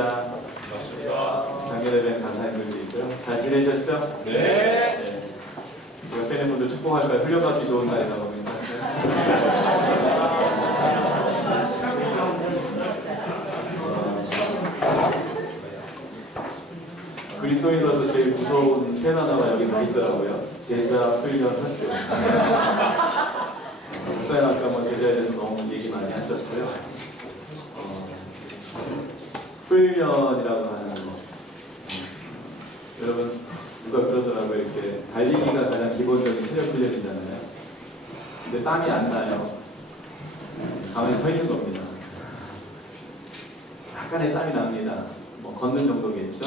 반갑습니다. 작년에 뵌 감사인들도 있고요. 잘 지내셨죠? 네. 옆에 있는 분들 축복할까요? 훈련받기 좋은 날이라고 인사할까요? 그리스도인으로서 제일 무서운 세 단어가 여기 다 있더라고요. 제자, 훈련, 학교. 목사님 아까 뭐 제자에 대해서 너무 얘기 많이 하셨고요. 훈련이라고 하는 거. 여러분, 누가 그러더라고요. 이렇게 달리기가 가장 기본적인 체력 훈련이잖아요. 근데 땀이 안 나요. 가만히 서 있는 겁니다. 약간의 땀이 납니다. 뭐 걷는 정도겠죠?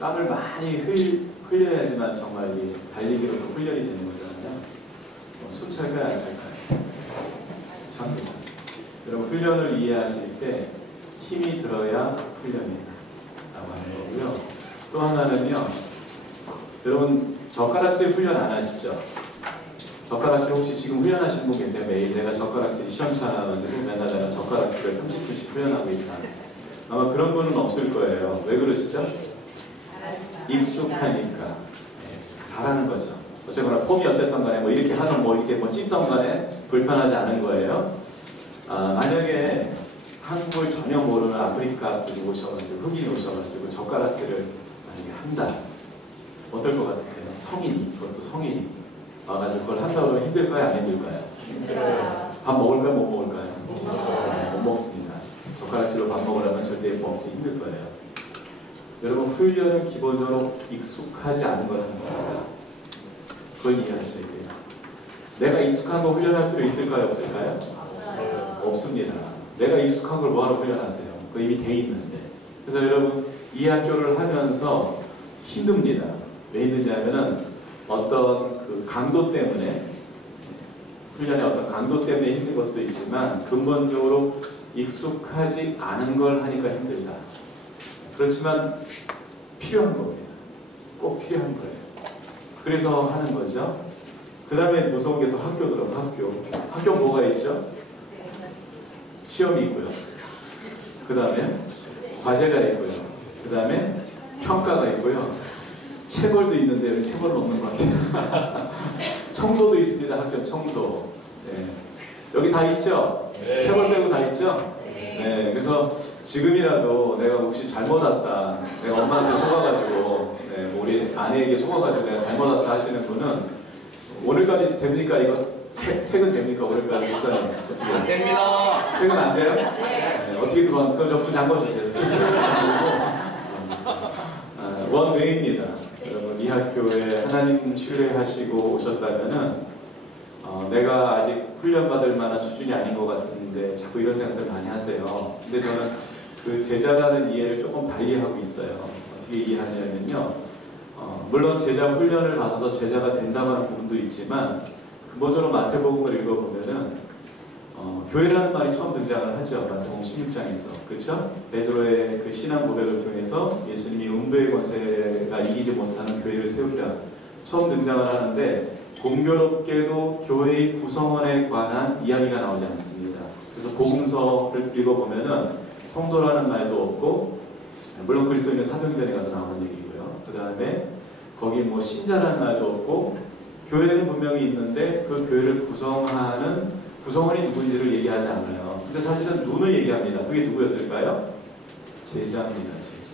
땀을 많이 흘려야지만 정말 이 달리기로서 훈련이 되는 거잖아요. 숨 찰까요? 안 찰까요? 숨 찹니다. 여러분, 훈련을 이해하실 때 힘이 들어야 훈련이다 라고 하는 거고요. 또 하나는요, 여러분 젓가락질 훈련 안 하시죠? 젓가락질 혹시 지금 훈련하시는 분 계세요? 매일 내가 젓가락질 시험찮아가지고 맨날 내가 젓가락질을 30분씩 훈련하고 있다. 아마 그런 분은 없을 거예요. 왜 그러시죠? 익숙하니까. 네, 잘하는 거죠. 어쨌거나 폼이 어쨌든 간에 뭐 이렇게 하든 뭐 이렇게 뭐 찢던 간에 불편하지 않은 거예요. 만약에 한국을 전혀 모르는 아프리카 분이 오셔가지고, 흑인이 오셔가지고 젓가락질을 만약에 한다. 어떨 것 같으세요? 성인이, 그것도 성인이 와가지고 그걸 한다고 하면 힘들까요? 안 힘들까요? 힘들어요. 밥 먹을까요? 못 먹을까요? 못 먹습니다. 젓가락질로 밥 먹으려면 절대 먹기 힘들 거예요. 여러분, 훈련은 기본적으로 익숙하지 않은 걸 하는 겁니다. 그걸 이해하셔야 돼요. 내가 익숙한 거 훈련할 필요 있을까요? 없을까요? 없습니다. 내가 익숙한 걸 뭐하러 훈련하세요? 그거 이미 돼 있는데. 그래서 여러분, 이 학교를 하면서 힘듭니다. 왜 힘드냐면은 어떤 그 강도 때문에, 훈련의 어떤 강도 때문에 힘든 것도 있지만 근본적으로 익숙하지 않은 걸 하니까 힘들다. 그렇지만 필요한 겁니다. 꼭 필요한 거예요. 그래서 하는 거죠. 그 다음에 무서운 게 또 학교더라고요. 학교 뭐가 있죠? 시험이 있고요. 그 다음에 과제가 있고요. 그 다음에 평가가 있고요. 체벌도 있는데 여기 체벌은 없는 것 같아요. 청소도 있습니다. 학교 청소. 네. 여기 다 있죠? 네. 체벌 빼고 다 있죠? 네. 그래서 지금이라도 내가 혹시 잘못 왔다, 내가 엄마한테 속아가지고, 네, 우리 아내에게 속아가지고 내가 잘못 왔다 하시는 분은 오늘까지 됩니까? 이거 퇴근 됩니까? 오늘까지 목사님 어떻게 안 됩니다. 퇴근 안 돼요? 네. 어떻게 들어가면 그건 좀 잠궈주세요. 원웨이입니다. 여러분, 이 학교에 하나님 신뢰하시고 오셨다면은 내가 아직 훈련받을 만한 수준이 아닌 것 같은데 자꾸 이런 생각들 많이 하세요. 근데 저는 그 제자라는 이해를 조금 달리 하고 있어요. 어떻게 이해하냐면요, 물론 제자 훈련을 받아서 제자가 된다고 하는 부분도 있지만 근본적으로 마태복음을 읽어보면은 교회라는 말이 처음 등장을 하죠. 마태복음 16장에서. 그렇죠? 베드로의 그 신앙 고백을 통해서 예수님이 음부의 권세가 이기지 못하는 교회를 세우리라 처음 등장을 하는데, 공교롭게도 교회의 구성원에 관한 이야기가 나오지 않습니다. 그래서 복음서를 읽어보면은 성도라는 말도 없고, 물론 그리스도인의 사도행전에 가서 나오는 얘기고요. 그 다음에 거기 뭐 신자라는 말도 없고, 교회는 분명히 있는데 그 교회를 구성하는 구성원이 누군지를 얘기하지 않아요. 근데 사실은 눈을 얘기합니다. 그게 누구였을까요? 제자입니다. 제자.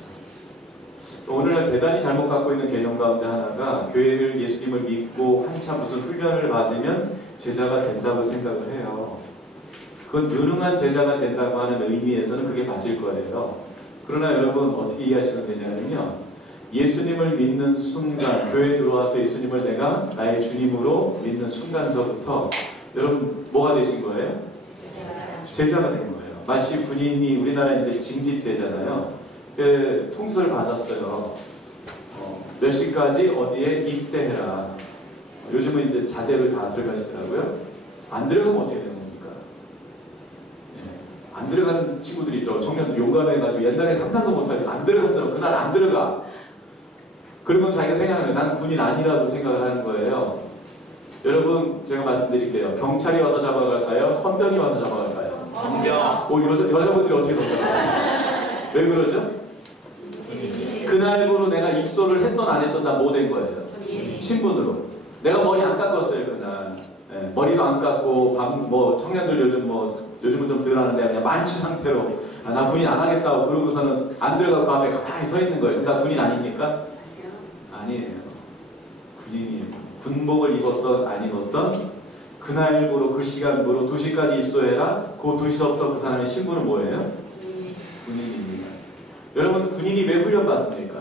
오늘날 대단히 잘못 갖고 있는 개념 가운데 하나가 교회를, 예수님을 믿고 한참 무슨 훈련을 받으면 제자가 된다고 생각을 해요. 그건 유능한 제자가 된다고 하는 의미에서는 그게 맞을 거예요. 그러나 여러분, 어떻게 이해하시면 되냐면요, 예수님을 믿는 순간, 교회에 들어와서 예수님을 내가 나의 주님으로 믿는 순간서부터 여러분 뭐가 되신 거예요? 제자가 된 거예요. 마치 군인이, 우리나라 이제 징집제잖아요. 통지서를 받았어요. 몇 시까지 어디에 입대해라. 요즘은 이제 자대를 다 들어가시더라고요. 안 들어가면 어떻게 되는 겁니까? 안 들어가는 친구들이 있더라고요. 청년들 용감해가지고 옛날에 상상도 못하게 안 들어갔더라고요. 그날 안 들어가. 그러면 자기가 생각하는, 난 군인 아니라고 생각을 하는 거예요. 여러분, 제가 말씀드릴게요. 경찰이 와서 잡아갈까요? 헌병이 와서 잡아갈까요? 헌병. 여자분들이 어떻게 던져갔어요? 왜 그러죠? 그날부로 내가 입소를 했던 안 했던 다 뭐 된 거예요? 신분으로. 내가 머리 안 깎았어요 그날. 예, 머리도 안 깎고 뭐 청년들 요즘은 좀 덜 하는데 그냥 만취 상태로 나 군인 안 하겠다고 그러고서는 안 들어가고 그 앞에 가만히 서 있는 거예요. 그러니까 군인 아닙니까? 아니에요. 군인이에요. 군복을 입었던 안 입었던 그날부로 그 시간부로 2시까지 입소해라. 그 2시부터 그 사람의 신분은 뭐예요? 군인입니다. 여러분 군인이 왜 훈련받습니까?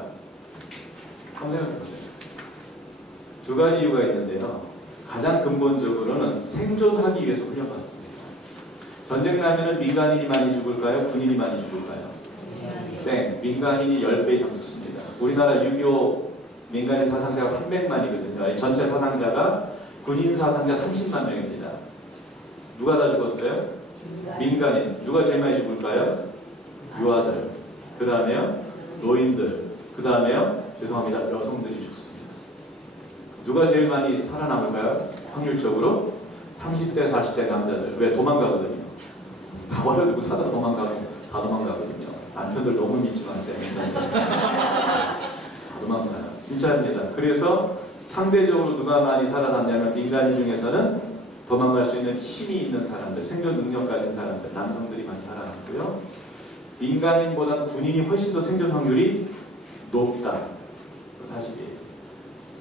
한번 생각해보세요. 2가지 이유가 있는데요. 가장 근본적으로는 생존하기 위해서 훈련받습니다. 전쟁 나면은 민간인이 많이 죽을까요? 군인이 많이 죽을까요? 네, 민간인이 10배 이상 죽습니다. 우리나라 6.25 민간인 사상자가 300만이거든요. 전체 사상자가 군인 사상자 30만 명입니다. 누가 다 죽었어요? 민간인. 누가 제일 많이 죽을까요? 유아들. 그 다음에요? 노인들. 그 다음에요? 죄송합니다. 여성들이 죽습니다. 누가 제일 많이 살아남을까요? 확률적으로 30대, 40대 남자들. 왜? 도망가거든요. 다 버려두고 사다가 도망가고 다 도망가거든요. 남편들 너무 믿지 마세요. 다 도망가요. 진짜입니다. 그래서 상대적으로 누가 많이 살아남냐면 민간인 중에서는 도망갈 수 있는 힘이 있는 사람들, 생존 능력 가진 사람들, 남성들이 많이 살아남고요. 민간인보다는 군인이 훨씬 더 생존 확률이 높다. 사실이에요.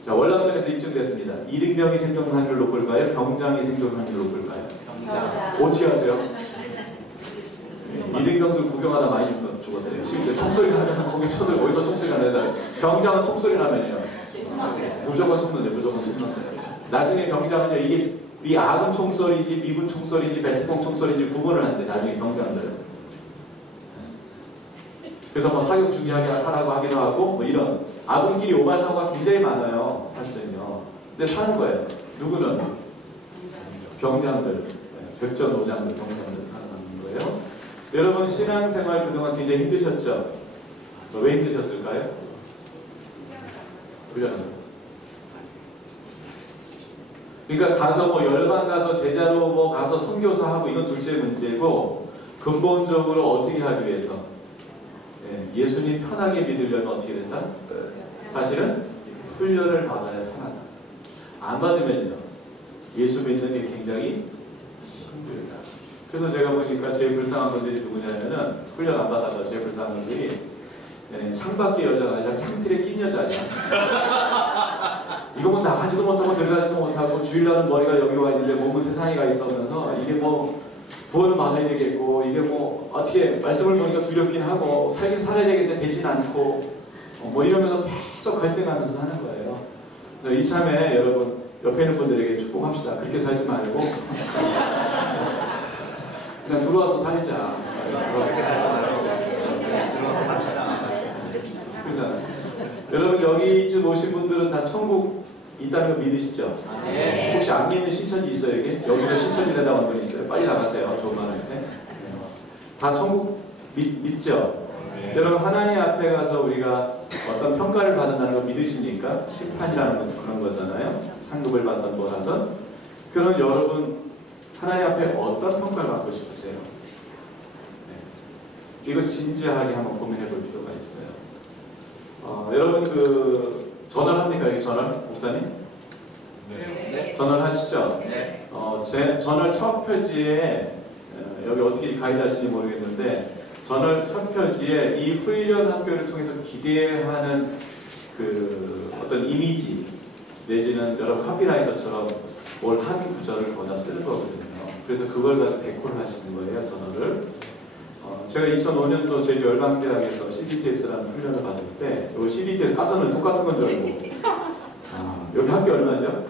자, 월남전에서 입증됐습니다. 이등병이 생존 확률 높을까요? 병장이 생존 확률 높을까요? 병장. 어떻게 하세요? 이등병들 구경하다 많이 죽었대요. 실제 총소리 나면 거기 쳐들 어디서 총소리 나냐. 병장은 총소리 나면요. 무조건 숨는데 무조건 숨는데. 나중에 병장은요 이게 이 아군 총소리인지 미군 총소리인지 베트콩 총소리인지 구분을 한대. 나중에 병장들은. 그래서 뭐 사격 중지하게 하라고 하기도 하고 뭐 이런 아군끼리 오말 사고가 굉장히 많아요. 사실은요. 근데 사는 거예요. 누구는? 병장들, 백전노장들, 병장들 살아남는 거예요. 여러분 신앙생활 그동안 굉장히 힘드셨죠? 왜 힘드셨을까요? 훈련을 받았어요. 그러니까 가서 뭐 열반 가서 제자로 뭐 가서 선교사 하고 이건 둘째 문제고 근본적으로 어떻게 하기 위해서 예수님 편하게 믿으려면 어떻게 된다? 사실은 훈련을 받아야 편하다. 안 받으면요 예수 믿는 게 굉장히 힘들다. 그래서 제가 보니까 제일 불쌍한 분들이 누구냐면은 훈련 안 받아서 제일 불쌍한 분들이 창밖에 여자가 아니라 창틀에 낀 여자야. 이거 뭐 나가지도 못하고 들어가지도 못하고 주일날은 머리가 여기 와 있는데 몸은 세상에 가 있으면서 이게 뭐 구원을 받아야 되겠고 이게 뭐 어떻게 말씀을 보니까 두렵긴 하고 살긴 살아야 되겠는데 되진 않고 뭐 이러면서 계속 갈등하면서 사는 거예요. 그래서 이참에 여러분 옆에 있는 분들에게 축복합시다. 그렇게 살지 말고 그냥 들어와서 살자. 들어와서 살자. 들어와서 합시다. 그렇잖아요. 여러분 여기쯤 오신 분들은 다 천국 있다는 거 믿으시죠? 네. 혹시 안 믿는 신천지 있어요 여기? 여기서 신천지 되다 온 분 있어요? 빨리 나가세요. 좋은 말 할 때. 다 천국 믿죠? 네. 여러분 하나님 앞에 가서 우리가 어떤 평가를 받는다는 거 믿으십니까? 심판이라는 건 그런 거잖아요. 상급을 받든 뭘 하든. 그럼 여러분 하나님 앞에 어떤 평가를 받고 싶으세요? 네. 이거 진지하게 한번 고민해 볼 필요가 있어요. 여러분 전월합니까? 여기 전월? 목사님? 네. 전월하시죠? 네. 제 전월 첫 표지에 여기 어떻게 가이드 하시는지 모르겠는데 전월 첫 표지에 이 훈련 학교를 통해서 기대하는 그 어떤 이미지 내지는 여러 카피라이터처럼 뭘 한 구절을 거다 쓰는 거거든요. 그래서 그걸 가지고 데코를 하시는 거예요, 전월을. 제가 2005년도 제주 열방대학에서 CDTS라는 훈련을 받을 때 이 CDTS 깜짝 놀라 똑같은 건 줄 알고 여기 학교 얼마죠?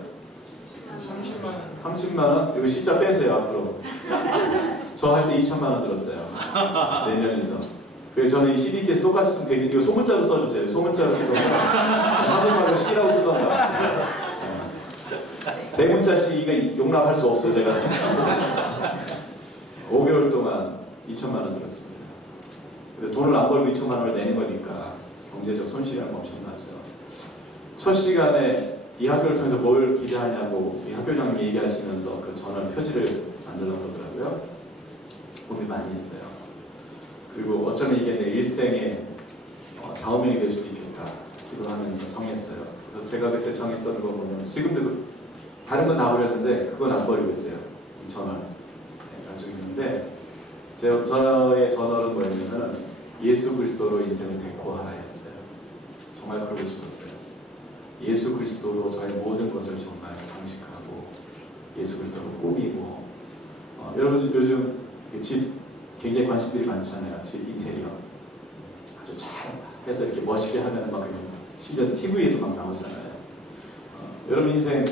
30만 원? 이거 C자 빼세요 앞으로. 저 할 때 2천만 원 들었어요. 내년에서. 그래서 저는 이 CDTS 똑같이 쓰면 되겠는데 이거 소문자로 써주세요. 소문자로 쓰던가 한국말로 C라고 쓰던가. 대문자 C 이거 용납할 수 없어요 제가. 5개월 동안 2천만 원 들었습니다. 돈을 안 벌고 2천만 원을 내는 거니까 경제적 손실이 엄청나죠. 첫 시간에 이 학교를 통해서 뭘 기대하냐고 이 학교장님이 얘기하시면서 그 전월 표지를 만들어 보더라고요. 고민 많이 했어요. 그리고 어쩌면 이게 내 일생의 좌우명이 될 수도 있겠다 기도하면서 정했어요. 그래서 제가 그때 정했던 거 보면 지금도 다른 건 다 버렸는데 그건 안 버리고 있어요. 이 전월 가지고 있는데 저의 전월은 뭐였냐면 예수 그리스도로 인생을 데코하라였어요. 정말 그러고 싶었어요. 예수 그리스도로 저의 모든 것을 정말 장식하고 예수 그리스도로 꾸미고 여러분 요즘 집 굉장히 관심들이 많잖아요. 집 인테리어 아주 잘 해서 이렇게 멋있게 하면 막 심지어 TV에도 막 나오잖아요. 여러분 인생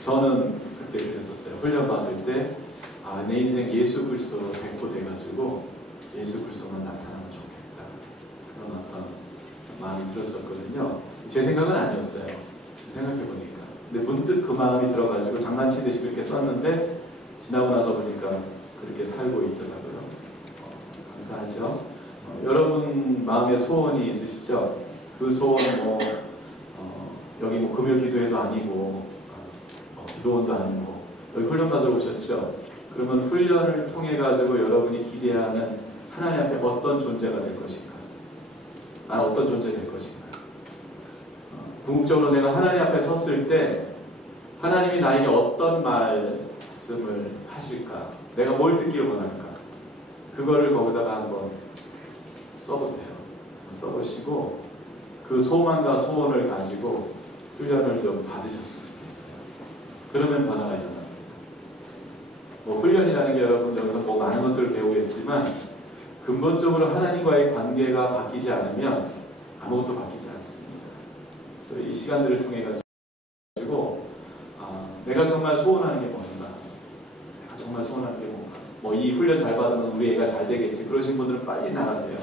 저는 그때 그랬었어요. 훈련 받을 때 내 인생 예수 그리스도로 데코돼가지고 예수 그리스도만 나타나면 좋겠다 그런 어떤 마음이 들었었거든요. 제 생각은 아니었어요. 지금 생각해보니까. 근데 문득 그 마음이 들어가지고 장난치듯이 그렇게 썼는데 지나고 나서 보니까 그렇게 살고 있더라고요. 감사하죠. 여러분 마음에 소원이 있으시죠? 그 소원 여기 금요 기도회도 아니고 기도원도 아니고 여기 훈련 받으러 오셨죠? 그러면 훈련을 통해 가지고 여러분이 기대하는 하나님 앞에 어떤 존재가 될 것인가? 난 어떤 존재 될 것인가? 궁극적으로 내가 하나님 앞에 섰을 때 하나님이 나에게 어떤 말씀을 하실까? 내가 뭘 듣기를 원할까? 그거를 거기다가 한번 써보세요. 써보시고 그 소망과 소원을 가지고 훈련을 좀 받으셨으면 좋겠어요. 그러면 변화가 일어납니다. 훈련이라는 게 여러분 여기서 많은 것들을 배우겠지만 근본적으로 하나님과의 관계가 바뀌지 않으면 아무것도 바뀌지 않습니다. 그래서 이 시간들을 통해 가지고 내가 정말 소원하는 게 뭔가, 내가 정말 소원하는 게 뭔가, 이 훈련 잘 받으면 우리 애가 잘 되겠지. 그러신 분들은 빨리 나가세요.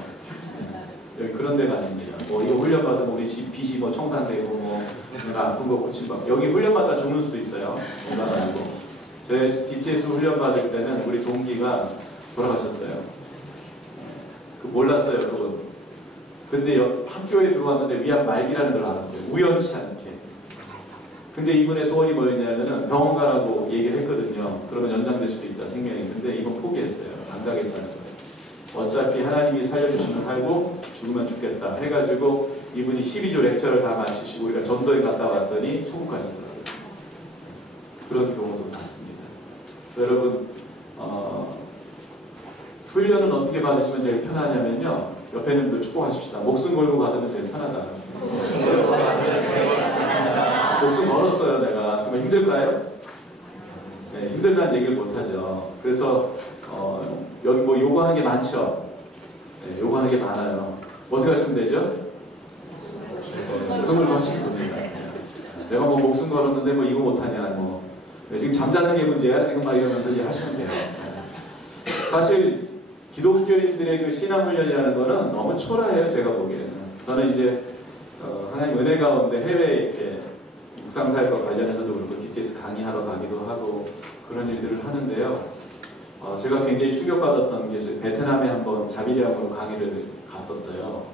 여기 그런 데가 아닙니다. 이거 훈련 받으면 우리 집 빚이 청산되고 내가 아픈 거 고침받고 여기 훈련 받다 죽는 수도 있어요. 농담 아니고. 저희 DTS 훈련 받을 때는 우리 동기가 돌아가셨어요. 몰랐어요, 그건. 근데 학교에 들어왔는데 위암 말기라는 걸 알았어요. 우연치 않게. 근데 이분의 소원이 뭐였냐면은 병원 가라고 얘기를 했거든요. 그러면 연장될 수도 있다, 생명이. 근데 이건 포기했어요. 안 가겠다는 거예요. 어차피 하나님이 살려주시면 살고 죽으면 죽겠다 해가지고 이분이 12조 렉처를 다 마치시고 우리가 전도에 갔다 왔더니 천국 가셨더라고요. 그런 경우도 봤습니다. 여러분 훈련은 어떻게 받으시면 제일 편하냐면요. 옆에 있는 분들 축복하십시다. 목숨 걸고 받으면 제일 편하다. 목숨 걸었어요 내가. 그러면 힘들까요? 네, 힘들다는 얘기를 못하죠. 그래서 여기 요구하는 게 많죠. 네, 요구하는 게 많아요. 어떻게 하시면 되죠? 목숨 걸고 하시면 됩니다. 내가 목숨 걸었는데 이거 못하냐 지금 잠자는 게 문제야 지금 이러면서 이제 하시면 돼요. 사실 기독교인들의 그 신앙훈련이라는 거는 너무 초라해요. 제가 보기에는. 저는 이제 하나님 은혜 가운데 해외에 이렇게 묵상사역과 관련해서도 그렇고 DTS 강의하러 가기도 하고 그런 일들을 하는데요. 제가 굉장히 충격받았던 게 베트남에 한번 자비량으로 강의를 갔었어요.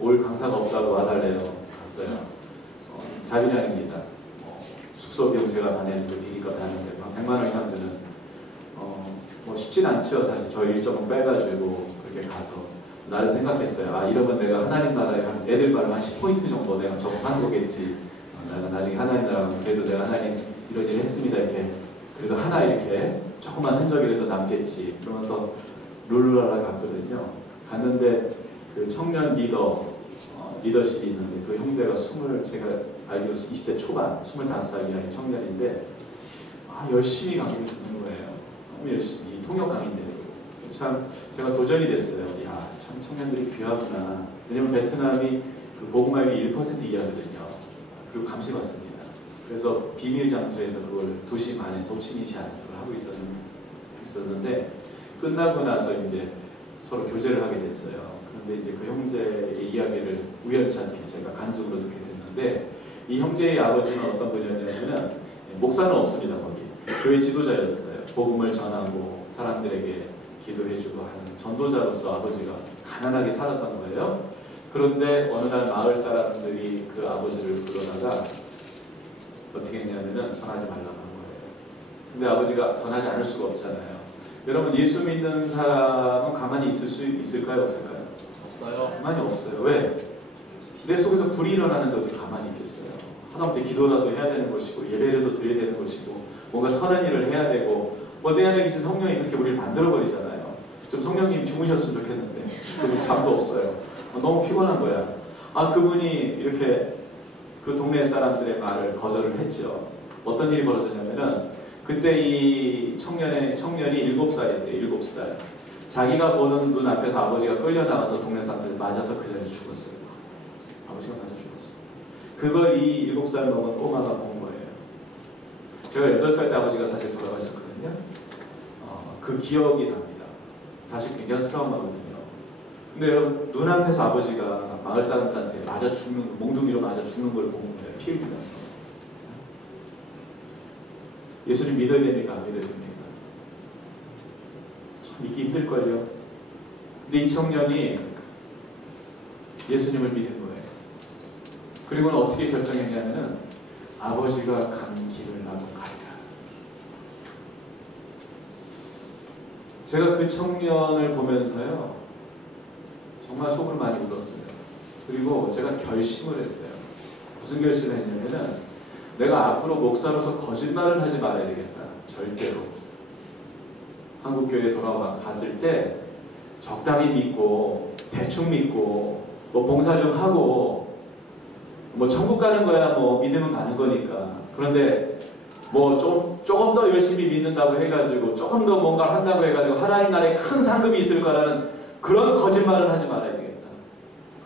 올 강사가 없다고 와달래요. 갔어요. 자비량입니다. 숙소 비용 제가 다 내는데 비기값 다 하는데 100만 원 이상 드는 쉽진 않죠. 사실 저 일정은 빼가지고 그렇게 가서 나를 생각했어요. 이러면 내가 하나님 나라에 애들 발음 한 10포인트 정도 내가 적응하는 거겠지. 내가 나중에 하나님 나라 그래도 내가 하나님 이런 일 했습니다. 이렇게 그래도 하나 이렇게 조그만 흔적이라도 남겠지. 그러면서 룰루랄라 갔거든요. 갔는데 그 청년 리더십이 있는데 그 형제가 제가 알기로 20대 초반 25살 이하의 청년인데 열심히 강의를 듣는 거예요. 너무 열심히 통역 강의인데도 참 제가 도전이 됐어요. 참 청년들이 귀하구나. 왜냐면 베트남이 그 보금알이 1% 이하거든요. 그리고 감시받습니다. 그래서 비밀 장소에서 그걸 도심 안에서 호치민시 안에서 그걸 하고 있었는데 끝나고 나서 이제 서로 교제를 하게 됐어요. 그런데 이제 그 형제의 이야기를 우연치 않게 제가 간증으로 듣게 됐는데 이 형제의 아버지는 어떤 분이었냐면 목사는 없습니다. 거기 교회 지도자였어요. 복음을 전하고 사람들에게 기도해주고 하는 전도자로서 아버지가 가난하게 살았던 거예요. 그런데 어느 날 마을 사람들이 그 아버지를 부르다가 어떻게 했냐면은 전하지 말라고 한 거예요. 근데 아버지가 전하지 않을 수가 없잖아요. 여러분 예수 믿는 사람은 가만히 있을 수 있을까요? 없을까요? 없어요. 가만히 없어요. 왜? 내 속에서 불이 일어나는데 어떻게 가만히 있겠어요? 하다못해 기도라도 해야 되는 것이고 예배라도 드려야 되는 것이고 뭔가 선한 일을 해야 되고 뭐 내 안에 계신 성령이 그렇게 우리를 만들어버리잖아요. 좀 성령님 주무셨으면 좋겠는데 그분 잠도 없어요. 너무 피곤한 거야. 아 그분이 이렇게 그 동네 사람들의 말을 거절을 했죠. 어떤 일이 벌어졌냐면은 그때 이 청년이 7살이었대요. 7살. 자기가 보는 눈 앞에서 아버지가 끌려나가서 동네 사람들 맞아서 그 자리에서 죽었어요. 아버지가 맞아 죽었어요. 그걸 이 7살 넘은 꼬마가 본 거예요. 제가 8살 때 아버지가 사실 돌아가셨거든요. 그 기억이 납니다. 사실 굉장히 트라우마거든요. 근데 여러분 눈앞에서 아버지가 마을 사람들한테 맞아 죽는, 몽둥이로 맞아 죽는 걸 본 거예요. 피 흘리면서. 예수님 믿어야 됩니까? 안 믿어야 됩니까? 참 믿기 힘들걸요. 근데 이 청년이 예수님을 믿은 거예요. 그리고는 어떻게 결정했냐면은 아버지가 간 길을 나도 가리라. 제가 그 청년을 보면서요 정말 속을 많이 울었어요. 그리고 제가 결심을 했어요. 무슨 결심을 했냐면은 내가 앞으로 목사로서 거짓말을 하지 말아야 되겠다. 절대로. 한국교회에 돌아갔을 때 적당히 믿고 대충 믿고 뭐 봉사 좀 하고 뭐 천국 가는 거야 뭐 믿으면 가는 거니까. 그런데 뭐 조금 더 열심히 믿는다고 해가지고 조금 더 뭔가를 한다고 해가지고 하나님 나라에 큰 상급이 있을 거라는 그런 거짓말을 하지 말아야 되겠다.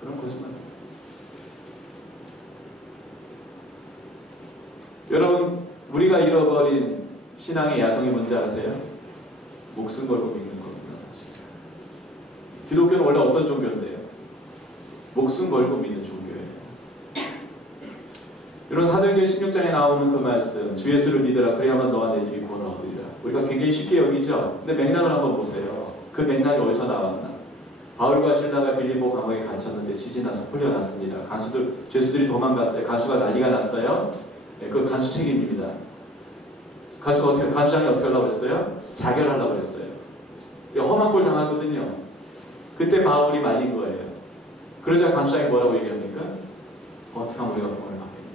그런 거짓말. 여러분 우리가 잃어버린 신앙의 야성이 뭔지 아세요? 목숨 걸고 믿는 겁니다. 사실 기독교는 원래 어떤 종교인데요? 목숨 걸고 믿는 종교예요. 여러분 사도행전 16장에 나오는 그 말씀 주 예수를 믿으라 그리야만 너와 내 집이 구원을 얻으리라. 우리가 굉장히 쉽게 여기죠. 근데 맥락을 한번 보세요. 그 맥락이 어디서 나왔나? 바울과 실라가 빌립보 감옥에 갇혔는데 지진 나서 풀려났습니다. 죄수들이 도망갔어요. 간수가 난리가 났어요. 그 간수 책임입니다. 간수장이 어떻게 하려고 그랬어요? 자결하려고 그랬어요. 험한 꼴 당하거든요. 그때 바울이 말린 거예요. 그러자 간수장이 뭐라고 얘기합니까? 어떻게 하면 우리가 구원을 받겠냐.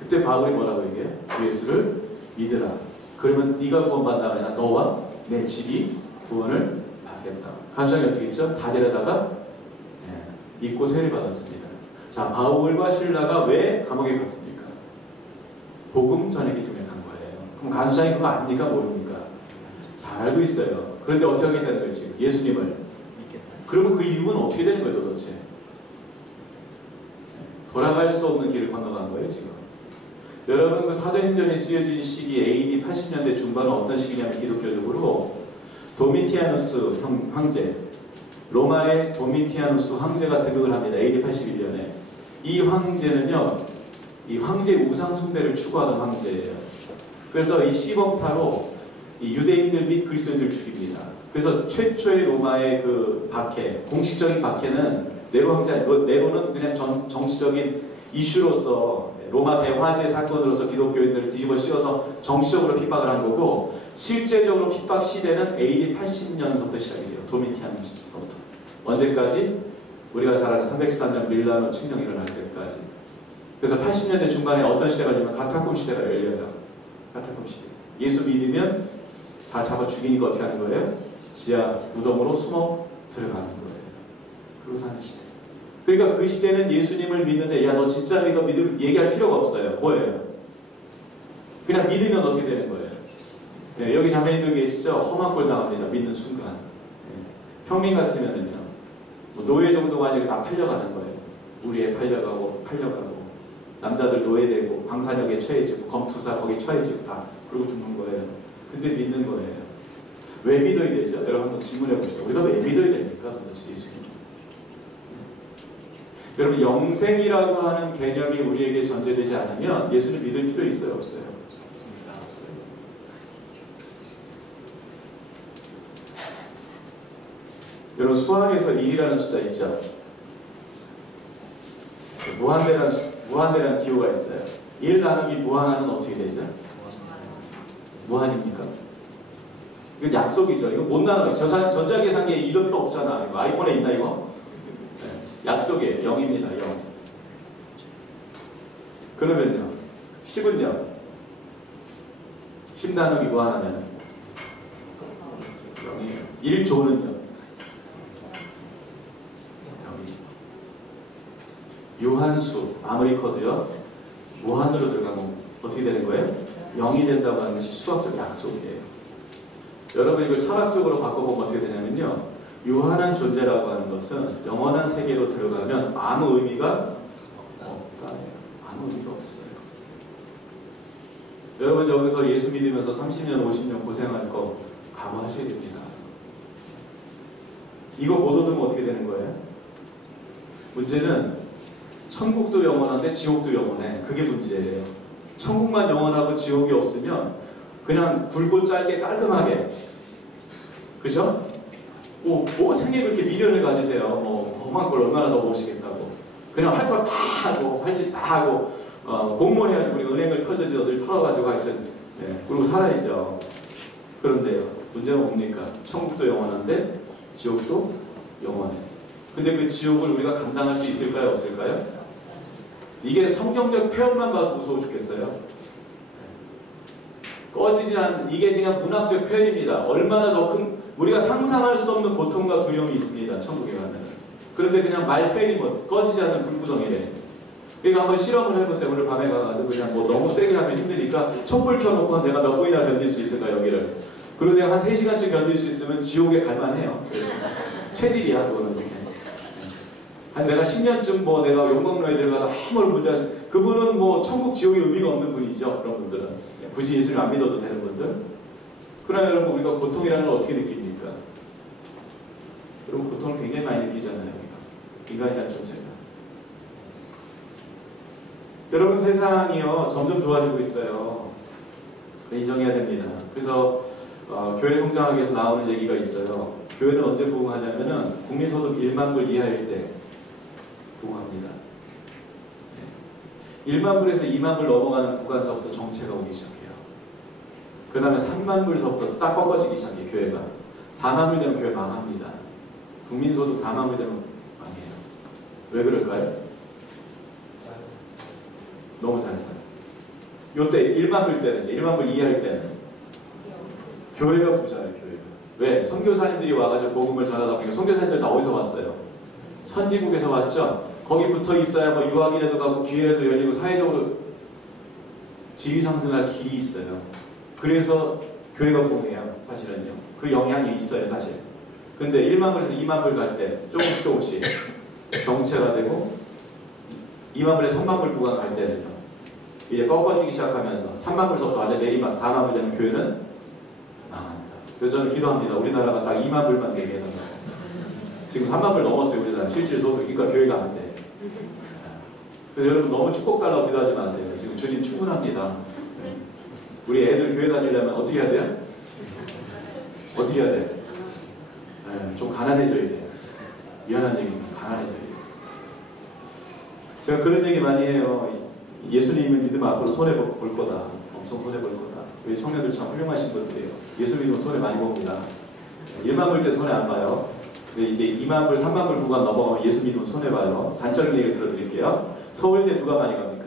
그때 바울이 뭐라고 얘기해요? 주 예수를 믿으라. 그러면 네가 구원받다 아니라 너와 내 집이 구원을 받겠다. 간수장이 어떻게 했죠? 다 데려다가 믿고 세례를 받았습니다. 자, 바울과 실라가 왜 감옥에 갔습니까? 복음 전하기 때문에 간 거예요. 그럼 간수장이 그거 압니까? 모릅니까? 잘 알고 있어요. 그런데 어떻게 하겠다는 거예요? 지금 예수님을 믿겠다. 그러면 그 이유는 어떻게 되는 거예요? 도대체 돌아갈 수 없는 길을 건너간 거예요. 지금 여러분 그 사도행전이 쓰여진 시기 AD 80년대 중반은 어떤 시기냐면 기독교적으로 도미티아누스 황제, 로마의 도미티아누스 황제가 득을 합니다. AD 81년에. 이 황제는요 이 황제 우상 숭배를 추구하던 황제예요. 그래서 이 시범타로 이 유대인들 및 그리스도인들 죽입니다. 그래서 최초의 로마의 그 박해, 공식적인 박해는 네로 황제, 네로는 그냥 정치적인 이슈로서 로마 대화재 사건으로서 기독교인들을 뒤집어 씌워서 정치적으로 핍박을 한 거고 실제적으로 핍박 시대는 AD 80년서부터 시작이 돼요. 도미티아누스서부터. 언제까지? 우리가 잘 아는 313년 밀라노 칙령이 일어날 때까지. 그래서 80년대 중반에 어떤 시대가 열리면 가타콤 시대가 열려요. 가타콤 시대. 예수 믿으면 다 잡아 죽이니까 어떻게 하는 거예요? 지하 무덤으로 숨어 들어가는 거예요. 그러고 사는 시대. 그러니까 그 시대는 예수님을 믿는데 야 너 진짜 믿을 얘기할 필요가 없어요. 뭐예요? 그냥 믿으면 어떻게 되는 거예요? 네, 여기 자매님들 계시죠? 험한 꼴 당합니다. 믿는 순간. 네. 평민 같으면은요. 뭐 노예 정도가 아니라 다 팔려가는 거예요. 우리에 팔려가고 남자들 노예되고 방사력에 처해지고 검투사 거기 처해지고 다 그러고 죽는 거예요. 근데 믿는 거예요. 왜 믿어야 되죠? 여러분 한번 질문해 봅시다. 우리가 왜 믿어야 됩니까? 도대체 예수님. 여러분 영생이라고 하는 개념이 우리에게 전제되지 않으면 예수를 믿을 필요 있어요? 없어요? 없어요. 여러분 수학에서 1이라는 숫자 있죠? 무한대라는 기호가 있어요. 1 나누기 무한하는 어떻게 되죠? 무한입니까? 이건 약속이죠. 이거 못 나눠요. 전자계산기에 이름표 없잖아. 이거 아이폰에 있나 이거? 네. 약속이에요. 0입니다. 0. 그러면요. 10은요. 10 나누기 뭐 하나면 0이에요. 1조는요. 0이. 유한수 아무리 커도요. 무한으로 들어가면 어떻게 되는 거예요? 0이 된다고 하는 것이 수학적 약속이에요. 여러분 이걸 철학적으로 바꿔보면 어떻게 되냐면요. 유한한 존재라고 하는 것은 영원한 세계로 들어가면 아무 의미가 없다. 아무 의미가 없어요. 여러분 여기서 예수 믿으면서 30년, 50년 고생할 거 각오하셔야 됩니다. 이거 못 얻으면 어떻게 되는 거예요? 문제는 천국도 영원한데 지옥도 영원해. 그게 문제예요. 천국만 영원하고 지옥이 없으면 그냥 굵고 짧게 깔끔하게, 그죠? 뭐 생애 그렇게 미련을 가지세요. 험한 걸 얼마나 더 모시겠다고. 그냥 할 거 다 하고 할 짓 다 하고 공무원해가지고 우리 은행을 털든지 어딜 털어가지고 하여튼 그러고 살아야죠. 그런데요, 문제가 뭡니까? 천국도 영원한데 지옥도 영원해. 근데 그 지옥을 우리가 감당할 수 있을까요? 없을까요? 이게 성경적 표현만 봐도 무서워 죽겠어요. 꺼지지 않는, 이게 그냥 문학적 표현입니다. 얼마나 더 큰, 우리가 상상할 수 없는 고통과 두려움이 있습니다. 천국에 가면. 그런데 그냥 말 표현이 뭐 꺼지지 않는 불구덩이래. 그러니까 한번 실험을 해보세요. 오늘 밤에 가가지고 그냥 뭐 너무 세게 하면 힘드니까 촛불 켜놓고 내가 몇 분이나 견딜 수 있을까 여기를. 그리고 내가 한 3시간쯤 견딜 수 있으면 지옥에 갈만해요. 체질이야 그거는. 한 내가 10년쯤 뭐 내가 용광로에 들어가서 아무런 문제, 그분은 뭐 천국 지옥의 의미가 없는 분이죠. 그런 분들은 굳이 예수님 안 믿어도 되는 분들. 그러나 여러분 우리가 고통이라는 걸 어떻게 느낍니까? 여러분 고통을 굉장히 많이 느끼잖아요. 우리가 인간이라는 존재가. 여러분 세상이요 점점 좋아지고 있어요. 인정해야 됩니다. 그래서 교회 성장하기 위해서 나오는 얘기가 있어요. 교회는 언제 부흥하냐면은 국민소득 1만 불 이하일 때 부흥합니다. 1만 불에서 2만 불 넘어가는 구간서부터 정체가 오기 시작해요. 그 다음에 3만 불서부터 딱 꺾어지기 시작해요. 교회가. 4만 불 되면 교회 망합니다. 국민소득 4만 불 되면 망해요. 왜 그럴까요? 너무 잘 써요. 요때 1만 불 때는, 1만 불 이하일 때는 교회가 부자예요. 교회가. 왜? 선교사님들이 와가지고 복음을 전하다 보니까 선교사님들 다 어디서 왔어요? 선지국에서 왔죠. 거기 붙어 있어야 뭐 유학이라도 가고 기회라도 열리고 사회적으로 지위 상승할 길이 있어요. 그래서 교회가 부흥해요. 사실은요. 그 영향이 있어요. 사실. 근데 1만 불에서 2만 불 갈 때 조금씩 정체가 되고 2만 불에서 3만 불 구간 갈 때는요. 이제 꺾어지기 시작하면서 3만 불서부터 완전 내리막 4만 불 되면 교회는 망한다. 그래서 저는 기도합니다. 우리나라가 딱 2만 불만 되게 해달라고. 지금 3만 불 넘었어요. 우리나라 실질 소득. 그러니까 교회가 안 돼. 그래서 여러분 너무 축복 달라고 기도하지 마세요. 지금 주님 충분합니다. 우리 애들 교회 다니려면 어떻게 해야 돼요? 어떻게 해야 돼? 좀 가난해져야 돼요. 미안한 얘기지만 가난해져야 돼요. 제가 그런 얘기 많이 해요. 예수님을 믿으면 앞으로 손해볼 거다. 엄청 손해볼 거다. 우리 청년들 참 훌륭하신 분들이에요. 예수 믿으면 손해 많이 봅니다. 1만 불 때 손해 안 봐요. 근데 이제 2만 불, 3만 불 구간 넘어가면 예수 믿으면 손해 봐요. 단적인 얘기를 들어드릴게요. 서울대 누가 많이 갑니까?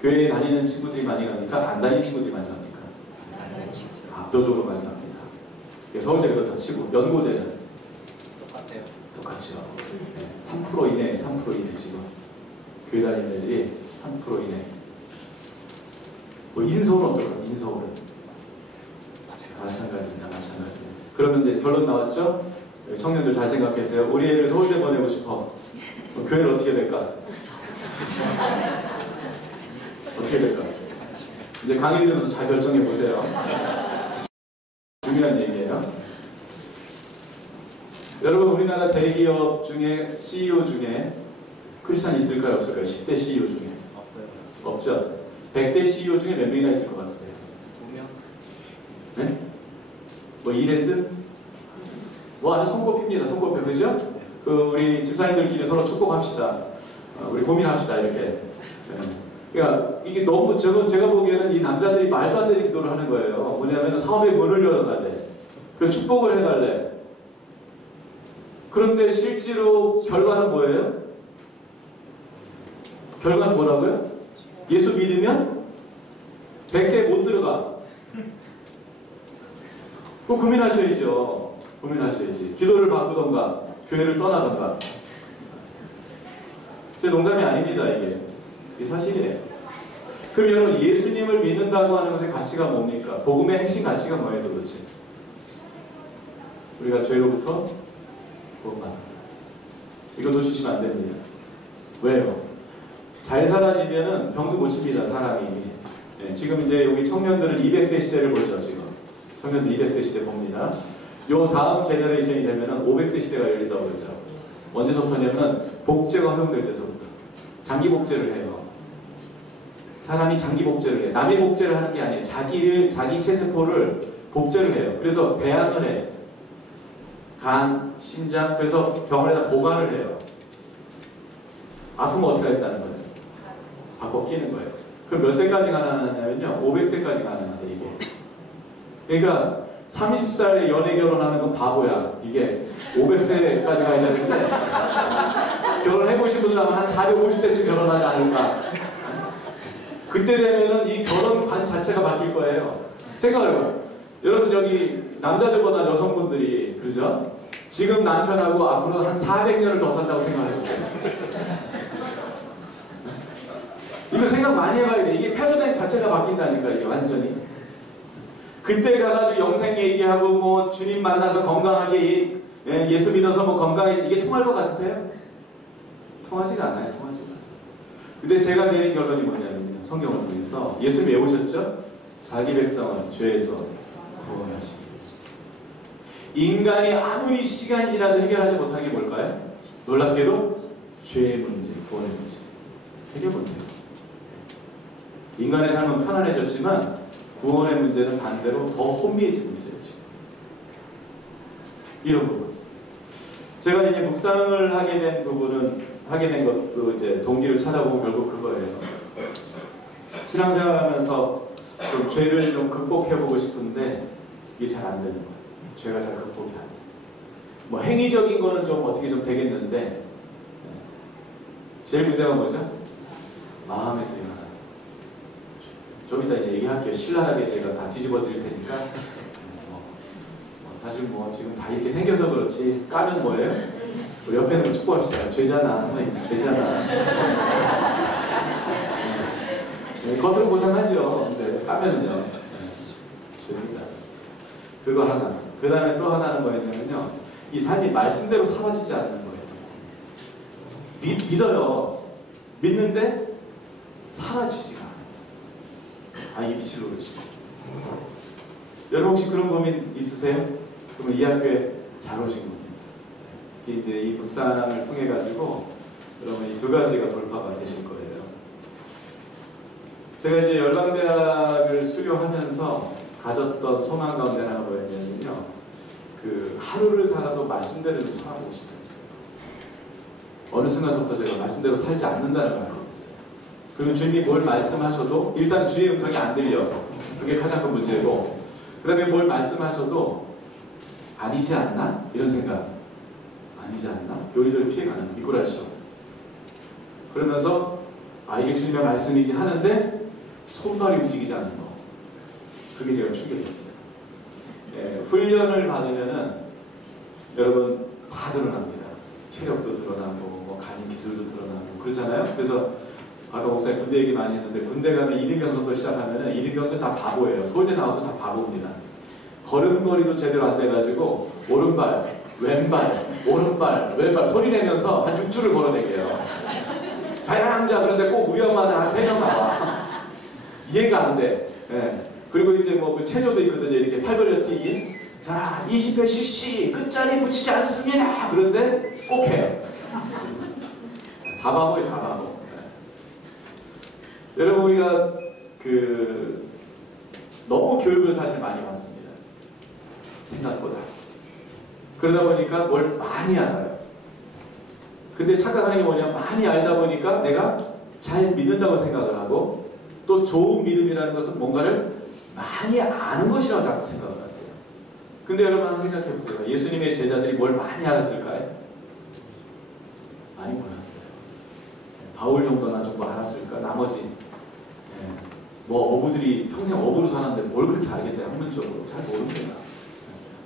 교회에 다니는 친구들이 많이 갑니까? 안 다니는 친구들이 많이 갑니까? 압도적으로 많이 갑니다. 서울대 그렇다 치고 연고대는 똑같아요. 똑같죠. 3% 이내, 3% 이내 지금 교회 다니는 애들이 3% 이내. 뭐 인서울은 어떨까요? 인서울은 마찬가지입니다. 마찬가지. 그러면 이제 결론 나왔죠? 청년들 잘 생각했어요. 우리 애를 서울대 보내고 싶어. 그럼 교회는 어떻게 될까? 어떻게 될까? 이제 강의 들으면서 잘 결정해 보세요. 중요한 얘기예요. 여러분 우리나라 대기업 중에 CEO 중에 크리스찬이 있을까요? 없을까요? 10대 CEO 중에 없어요. 없죠? 100대 CEO 중에 몇 명이나 있을 것 같으세요? 2명? 네? 뭐 이랜드? 뭐 아주 손꼽힙니다. 손꼽혀. 그죠? 그 우리 집사님들끼리 서로 축복합시다. 우리 고민합시다. 이렇게. 그러니까 이게 너무 제가 보기에는 이 남자들이 말도 안 되는 기도를 하는 거예요. 뭐냐면 사업의 문을 열어달래. 그 축복을 해달래. 그런데 실제로 결과는 뭐예요? 결과는 뭐라고요? 예수 믿으면 100대 못 들어가. 그거 고민하셔야죠. 고민하셔야지. 기도를 바꾸던가 교회를 떠나던가. 제 농담이 아닙니다. 이게 사실이에요. 그럼 여러분 예수님을 믿는다고 하는 것의 가치가 뭡니까? 복음의 핵심 가치가 뭐예요 도대체? 우리가 죄로부터 구원받는다. 이거 놓치시면 안 됩니다. 왜요? 잘 살아지면은 병도 못 칩니다. 사람이. 네, 지금 이제 여기 청년들은 200세 시대를 보죠. 지금 청년들 200세 시대 봅니다. 요 다음 제너레이션이 되면은 500세 시대가 열린다고 그러죠. 언제서부터냐면 복제가 허용될 때서부터 장기 복제를 해요. 사람이 장기 복제를 해요. 남의 복제를 하는 게 아니에요. 자기 체세포를 복제를 해요. 그래서 배양을 해요. 간, 심장, 그래서 병원에다 보관을 해요. 아프면 어떻게 하겠다는 거예요? 바꿔 끼는 거예요. 그럼 몇 세까지 가능하냐면요. 500세까지 가능하대 이게. 그러니까 30살에 연애 결혼하면 넌 바보야. 이게 500세까지 가야 되는데 결혼해보신 분들 하면 한 450세쯤 결혼하지 않을까. 그때 되면은 이 결혼관 자체가 바뀔 거예요. 생각을 해봐요. 여러분 여기 남자들보다 여성분들이 그러죠? 지금 남편하고 앞으로 한 400년을 더 산다고 생각해보세요. 이거 생각 많이 해봐야 돼. 이게 패러다임 자체가 바뀐다니까 이게 완전히. 그때 가가지고 영생 얘기하고 뭐 주님 만나서 건강하게 예수 믿어서 뭐 건강하게 이게 통할 것 같으세요? 통하지가 않아요. 통하지가 않아요. 근데 제가 내린 결론이 뭐냐면 성경을 통해서 예수님이 왜 오셨죠? 자기 백성을 죄에서 구원하시기 위해서. 인간이 아무리 시간이 지나도 해결하지 못하는 게 뭘까요? 놀랍게도 죄의 문제, 구원의 문제. 해결 못해요. 인간의 삶은 편안해졌지만 구원의 문제는 반대로 더 혼미해지고 있어요. 지금. 이런 부분. 제가 이제 묵상을 하게 된 것도 이제 동기를 찾아보면 결국 그거예요. 신앙생활하면서 좀 죄를 좀 극복해보고 싶은데 이게 잘 안 되는 거예요. 죄가 잘 극복이 안 돼. 뭐 행위적인 거는 좀 어떻게 좀 되겠는데 제일 문제가 뭐죠? 마음에서 일어나는 거예요. 좀 이따 이제 얘기할게요. 신랄하게 제가 다 뒤집어 드릴 테니까 사실 뭐 지금 다 이렇게 생겨서 그렇지 까면 뭐예요? 우리 옆에 있는 거 축구합시다. 죄잖아. 이제 죄잖아. 네, 겉으로 고상하죠. 근데 까면은요. 죄입니다. 그거 하나. 그 다음에 또 하나는 뭐였냐면요. 이 삶이 말씀대로 사라지지 않는 거예요. 믿어요. 믿는데 사라지지가 않아요. 이 빛을 노리시고. 여러분 혹시 그런 고민 있으세요? 그러면 이 학교에 잘 오신 겁니다. 특히 이제 이 묵상을 통해 가지고 여러분 이 두 가지가 돌파가 되실 거예요. 제가 이제 열방대학을 수료하면서 가졌던 소망 가운데 하나가 뭐였냐면요. 그 하루를 살아도 말씀대로 좀 살아보고 싶어 했어요. 어느 순간부터 제가 말씀대로 살지 않는다는 걸 알게 됐어요. 그리고 주님이 뭘 말씀하셔도 일단 주의 음성이 안 들려. 그게 가장 큰 문제고 그 다음에 뭘 말씀하셔도 아니지 않나? 이런 생각. 아니지 않나? 요리조리 피해가는 미꾸라지처럼. 그러면서 아 이게 주님의 말씀이지 하는데 손발이 움직이지 않는 거. 그게 제가 충격이었어요. 훈련을 받으면은 여러분 다 드러납니다. 체력도 드러나고 뭐 가진 기술도 드러나고 그러잖아요. 그래서 아까 목사님 군대 얘기 많이 했는데 군대 가면 이등병선도 시작하면은 이등병들 다 바보예요. 서울대 나와도 다 바보입니다. 걸음걸이도 제대로 안 돼가지고 오른발, 왼발, 오른발, 왼발 소리 내면서 한 6주를 걸어내게요. 자양자 그런데 꼭 우연마다 한 3명 나와. 이해가 안 돼. 예. 그리고 이제 뭐 그 체조도 있거든요. 이렇게 팔 벌려 뛰기. 자, 20회 cc 끝자리 붙이지 않습니다. 그런데 꼭 해요. 다 바보예요, 다 바보. 예. 여러분 우리가 그 너무 교육을 사실 많이 받습니다. 생각보다. 그러다 보니까 뭘 많이 알아요. 근데 착각하는 게 뭐냐? 많이 알다 보니까 내가 잘 믿는다고 생각을 하고 또 좋은 믿음이라는 것은 뭔가를 많이 아는 것이라고 자꾸 생각을 하세요. 근데 여러분 한번 생각해 보세요. 예수님의 제자들이 뭘 많이 알았을까요? 많이 몰랐어요. 바울 정도나 좀 뭐 알았을까? 나머지 뭐 어부들이 평생 어부로 사는데 뭘 그렇게 알겠어요? 학문적으로 잘 모릅니다.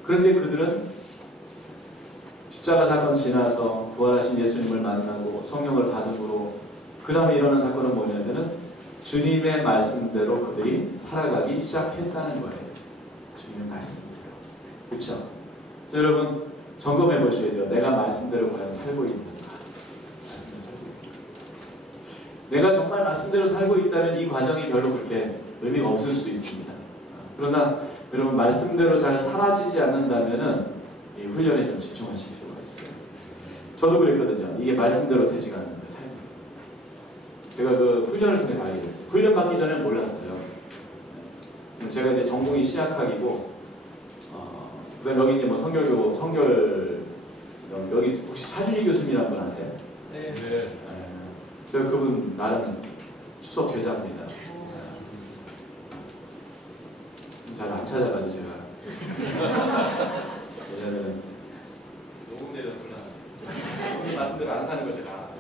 그런데 그들은 십자가 사건 지나서 부활하신 예수님을 만나고 성령을 받음으로 그 다음에 일어난 사건은 뭐냐면은 주님의 말씀대로 그들이 살아가기 시작했다는 거예요. 주님의 말씀대로. 그렇죠? 그래서 여러분 점검해 보셔야 돼요. 내가 말씀대로 과연 살고 있는가? 말씀대로 살고 있는가? 내가 정말 말씀대로 살고 있다면 이 과정이 별로 그렇게 의미가 없을 수도 있습니다. 그러나 여러분 말씀대로 잘 사라지지 않는다면은 이 훈련에 좀 집중하실 필요가 있어요. 저도 그랬거든요. 이게 말씀대로 되지가 않는다. 삶이. 제가 그 훈련을 통해서 알게 됐어요. 훈련 받기 전에는 몰랐어요. 제가 이제 전공이 시약학이고, 그다음 여기 이제 뭐 성결 여기 혹시 차준희 교수님이라는 분 아세요? 네. 제가 그분 나름 수석 제자입니다. 잘 안 찾아가죠 제가. 왜냐면 녹음내려 불러. 우리 말씀대로 안 사는 걸 제가.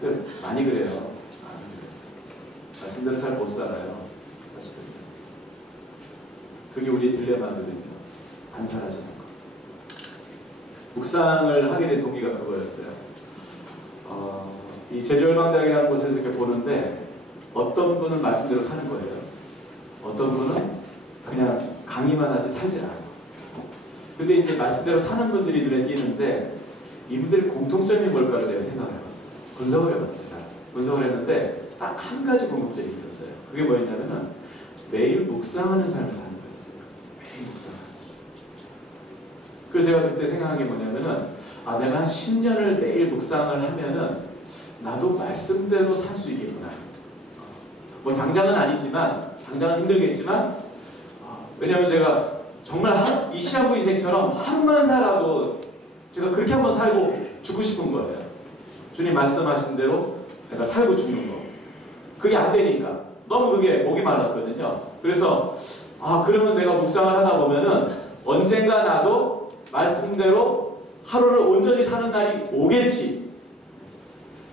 근데 많이 그래요. 말씀대로 잘 못 살아요. 사실은. 그게 우리의 딜레마거든요. 안 사라지는 거. 묵상을 하게 된 동기가 그거였어요. 이 제주열방대학이라는 곳에서 이렇게 보는데 어떤 분은 말씀대로 사는 거예요. 어떤 분은 그냥 강의만 하지 살지 않아요. 근데 이제 말씀대로 사는 분들이 눈에 띄는데 이분들의 공통점이 뭘까를 제가 생각을 해봤어요. 분석을 해봤어요. 분석을 했는데 딱 한 가지 공통점이 있었어요. 그게 뭐였냐면은 매일 묵상하는 삶을 사는 거였어요. 매일 묵상하는. 그래서 제가 그때 생각한 게 뭐냐면은 내가 한 10년을 매일 묵상을 하면은 나도 말씀대로 살 수 있겠구나. 뭐 당장은 아니지만 당장은 힘들겠지만 왜냐하면 제가 정말 이 시한부 인생처럼 하루만 살아도 제가 그렇게 한번 살고 죽고 싶은 거예요. 주님 말씀하신 대로 내가 살고 죽는 거. 그게 안 되니까 너무 그게 목이 말랐거든요. 그래서 그러면 내가 묵상을 하다 보면은 언젠가 나도 말씀대로 하루를 온전히 사는 날이 오겠지.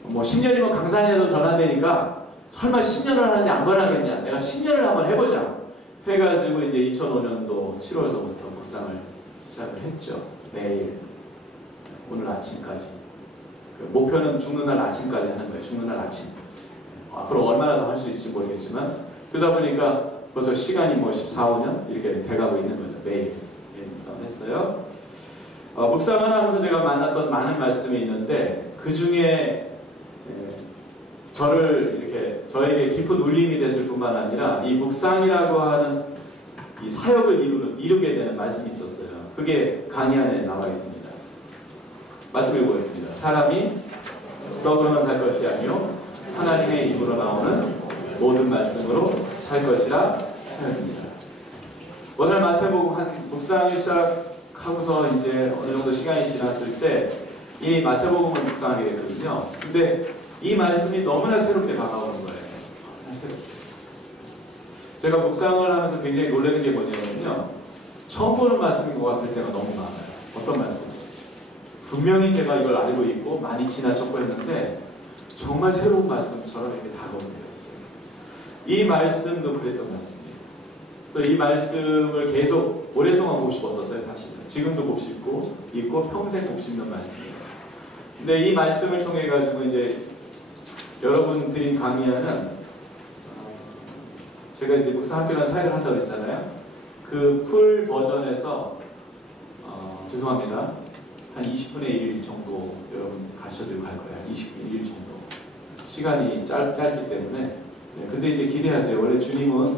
뭐 10년이면 강산이라도 변화되니까 설마 10년을 하는데 안 변하겠냐. 내가 10년을 한번 해보자. 해가지고 이제 2005년도 7월서부터 묵상을 시작을 했죠. 매일 오늘 아침까지. 그 목표는 죽는 날 아침까지 하는 거예요. 죽는 날 아침. 앞으로 얼마나 더 할 수 있을지 모르겠지만 그러다 보니까 벌써 시간이 뭐 14, 5년 이렇게 돼가고 있는 거죠. 매일 묵상을 했어요. 묵상을 하면서 제가 만났던 많은 말씀이 있는데 그 중에 저에게 깊은 울림이 됐을 뿐만 아니라 이 묵상이라고 하는 이 사역을 이루게 되는 말씀이 있었어요. 그게 강의 안에 나와 있습니다. 말씀 읽어보겠습니다. 사람이 떡으로만 살 것이 아니요 하나님의 입으로 나오는 모든 말씀으로 살 것이라 하였습니다. 오늘 마태복음 묵상을 시작하고서 이제 어느 정도 시간이 지났을 때 이 마태복음을 묵상하게 됐거든요. 근데 이 말씀이 너무나 새롭게 다가오는 거예요. 너무나 새롭게. 제가 묵상을 하면서 굉장히 놀라는 게 뭐냐면요. 처음 보는 말씀인 것 같을 때가 너무 많아요. 어떤 말씀? 분명히 제가 이걸 알고 있고 많이 지나쳤고 했는데 정말 새로운 말씀처럼 이렇게 다가오게 되었어요. 이 말씀도 그랬던 말씀이에요. 그래서 이 말씀을 계속 오랫동안 곱씹고 싶었어요. 사실은. 지금도 곱씹고 있고 평생 곱씹는 말씀이에요. 근데 이 말씀을 통해 가지고 이제 여러분 드린 강의하는 제가 이제 묵상학교라는 사역을 한다고 했잖아요. 그 풀 버전에서 죄송합니다. 한 20분의 1 정도 여러분 가르쳐드리고 갈 거예요. 한 20분의 1 정도. 시간이 짧기 때문에. 네, 근데 이제 기대하세요. 원래 주님은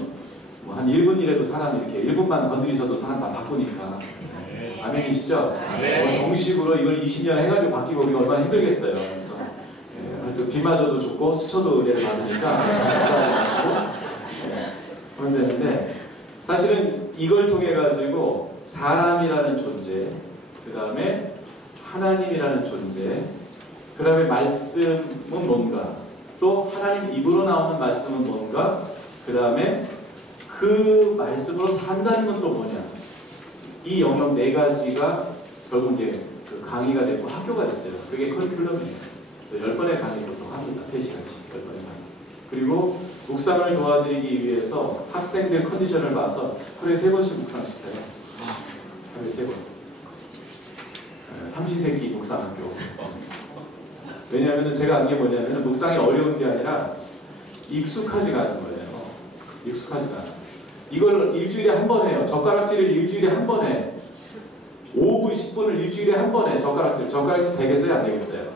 뭐 한 1분 이라도 사람 이렇게 1분만 건드리셔도 사람 다 바꾸니까. 네. 아멘이시죠? 네. 정식으로 이걸 20년 해가지고 바뀌고 우리가 얼마나 힘들겠어요. 그래서 또 비 맞아도 죽고 스쳐도 은혜를 받으니까 그러면 되는데 사실은 이걸 통해 가지고 사람이라는 존재, 그 다음에 하나님이라는 존재, 그 다음에 말씀은 뭔가, 또 하나님 입으로 나오는 말씀은 뭔가, 그 다음에 그 말씀으로 산다는 건 또 뭐냐. 이 영역 네 가지가 결국 이제 그 강의가 됐고 학교가 됐어요. 그게 커리큘럼입니다. 10번의 강의 보통 합니다. 3시간씩 10번의 강의. 그리고 묵상을 도와드리기 위해서 학생들 컨디션을 봐서 하루에 3번씩 묵상시켜요. 하루에 3번. 삼시세끼 묵상학교. 왜냐하면 제가 안 게 뭐냐면 묵상이 어려운 게 아니라 익숙하지가 않은 거예요. 익숙하지가 않아. 이걸 일주일에 한 번 해요. 젓가락질을 일주일에 한 번 해. 5분, 10분을 일주일에 한 번 해. 젓가락질 되겠어요? 안 되겠어요?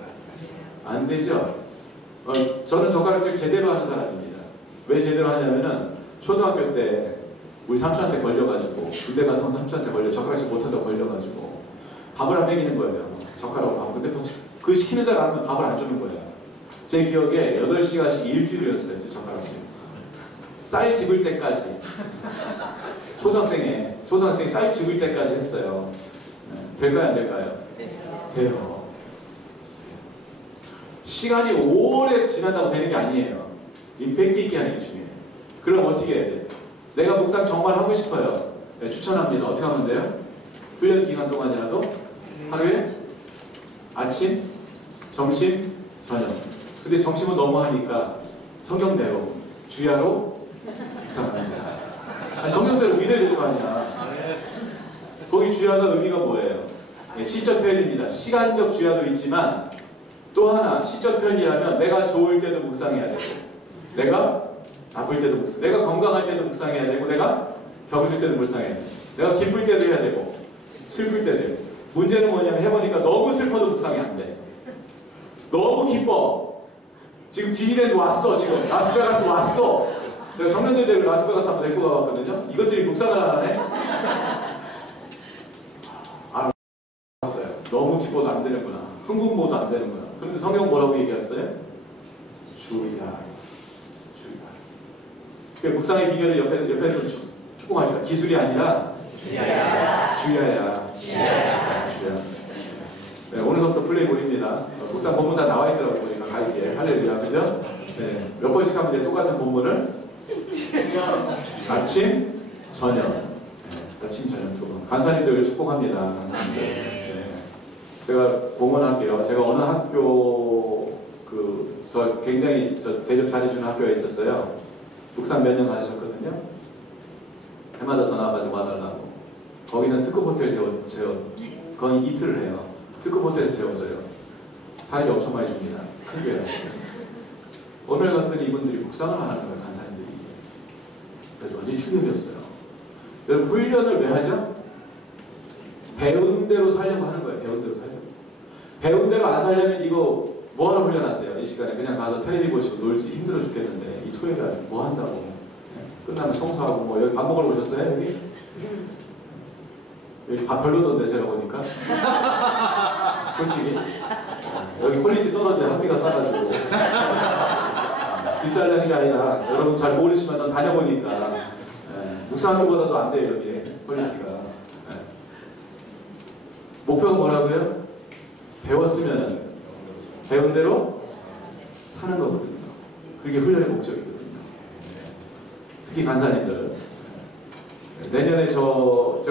안 되죠? 저는 젓가락질 제대로 하는 사람입니다. 왜 제대로 하냐면은 초등학교 때 우리 삼촌한테 걸려가지고 군대 갔던 삼촌한테 젓가락질 못한다고 걸려가지고 밥을 안 먹이는 거예요. 젓가락으로 밥. 근데 그 시키는 대로 안 하면 밥을 안 주는 거예요. 제 기억에 8시간씩 일주일을 연습했어요. 젓가락질. 쌀 집을 때까지. 초등학생이 쌀 집을 때까지 했어요. 될까요? 안 될까요? 돼요. 시간이 오래 지난다고 되는 게 아니에요. 임팩트 있게 하는 게 중요해요. 그럼 어떻게 해야 돼요? 내가 묵상 정말 하고 싶어요. 네, 추천합니다. 어떻게 하면 돼요? 훈련 기간 동안이라도 하루에 아침, 점심, 저녁. 근데 점심은 너무 하니까 성경대로 주야로 묵상합니다. 아니, 성경대로 믿어야 될 거 아니야. 거기 주야가 의미가 뭐예요? 네, 시적 표현입니다. 시간적 주야도 있지만 또 하나 시적 표현이라면 내가 좋을 때도 묵상해야 되고 내가 아플 때도 묵상, 내가 건강할 때도 묵상해야 되고 내가 병들 때도 묵상해야 되고 내가 기쁠 때도 해야 되고 슬플 때도 해야 되고. 문제는 뭐냐면 해보니까 너무 슬퍼도 묵상이 안 돼. 너무 기뻐. 지금 디즈니랜드 왔어. 지금 라스베가스 왔어. 제가 청년들대로 라스베가스 한번 데리고 가봤거든요. 이것들이 묵상을 안 하네? 알았어요. 너무 기뻐도 안 되는구나. 흥분모도 안 되는구나. 그런데 성경 뭐라고 얘기했어요? 주야. 그 묵상의 비결을 옆에서 축복하시라. 기술이 아니라 주야야. 네, 오늘부터 플레이볼입니다. 묵상 본문 다 나와 있더라고요. 보니까 가이드에. 할렐루야. 그죠? 네, 몇 번씩 하면 이제 똑같은 본문을 아침, 저녁. 네, 아침, 저녁 2번. 간사님들 축복합니다. 간사님들. 네. 제가 공헌할게요. 제가 어느 학교 저 굉장히 대접 잘해주는 학교에 있었어요. 묵상 몇 년 가르쳤거든요. 해마다 전화가지고 와달라고. 거기는 특급 호텔 거의 이틀을 해요. 특급 호텔에서 재워줘요. 사람이 엄청 많이 줍니다. 큰 교회라. 오늘 갔더니 이분들이 묵상을 안 하는 거예요. 간사님들이. 그래서 완전히 충격이었어요. 여러분 훈련을 왜 하죠? 배운 대로 살려고 하는 거예요. 배운 대로 살려고. 배운 대로 안 살려면 이거 뭐하러 훈련하세요? 이 시간에 그냥 가서 텔레비 보시고 놀지 힘들어 죽겠는데 이 토요일에 뭐 한다고. 네? 끝나면 청소하고 뭐 여기 밥 먹으러 오셨어요? 여기 밥 별로던데 제가 보니까. 솔직히 여기 퀄리티 떨어져요. 학비가 싸가지고. 비싸다는 게 아니라 여러분 잘 모르시지만 전 다녀보니까 묵상학교보다도 안 돼요. 여기 퀄리티가. 목표가 뭐라고요? 배웠으면 배운 대로 사는 거거든요. 그게 훈련의 목적이거든요. 특히 간사님들. 내년에 제가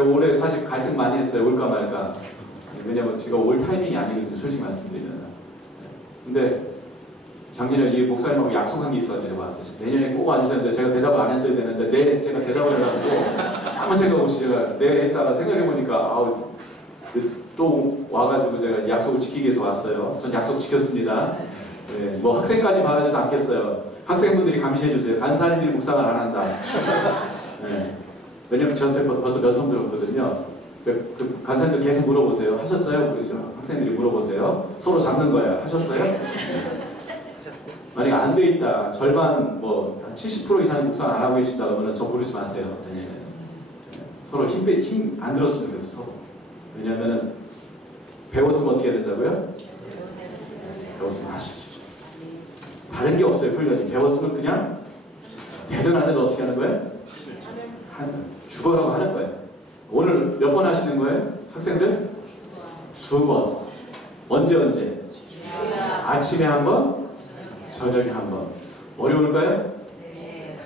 올해 사실 갈등 많이 했어요. 올까 말까. 왜냐면 제가 올 타이밍이 아니거든요. 솔직히 말씀드리면. 근데 작년에 이 목사님하고 약속한 게 있었는데 왔어요. 내년에 꼭 와주셨는데 제가 대답을 안 했어야 되는데 제가 대답을 해가지고 아무 생각 없이 제가 했다가 생각해보니까 또 와가지고 제가 약속을 지키기 위해서 왔어요. 전 약속 지켰습니다. 네, 뭐 학생까지 바라지도 않겠어요. 학생분들이 감시해주세요. 간사님들이 묵상을 안 한다. 네. 왜냐면 저한테 벌써 몇 통 들었거든요. 그 간사님들 계속 물어보세요. 하셨어요? 그러죠. 학생들이 물어보세요. 서로 잡는 거예요. 하셨어요? 만약에 안 돼 있다. 절반 뭐 70% 이상이 묵상 안 하고 계신다 그러면 저 부르지 마세요. 네. 서로 힘 안 들었으면 좋겠어. 서로. 왜냐면은 배웠으면 어떻게 해야 된다고요? 배웠으면 하십시오. 다른 게 없어요. 훈련이. 배웠으면 그냥 되든 안 되든 어떻게 하는 거예요? 죽어라고 하는 거예요. 오늘 몇 번 하시는 거예요? 학생들? 2번. 언제? 아침에 한 번, 저녁에 한 번. 어려울까요? 네.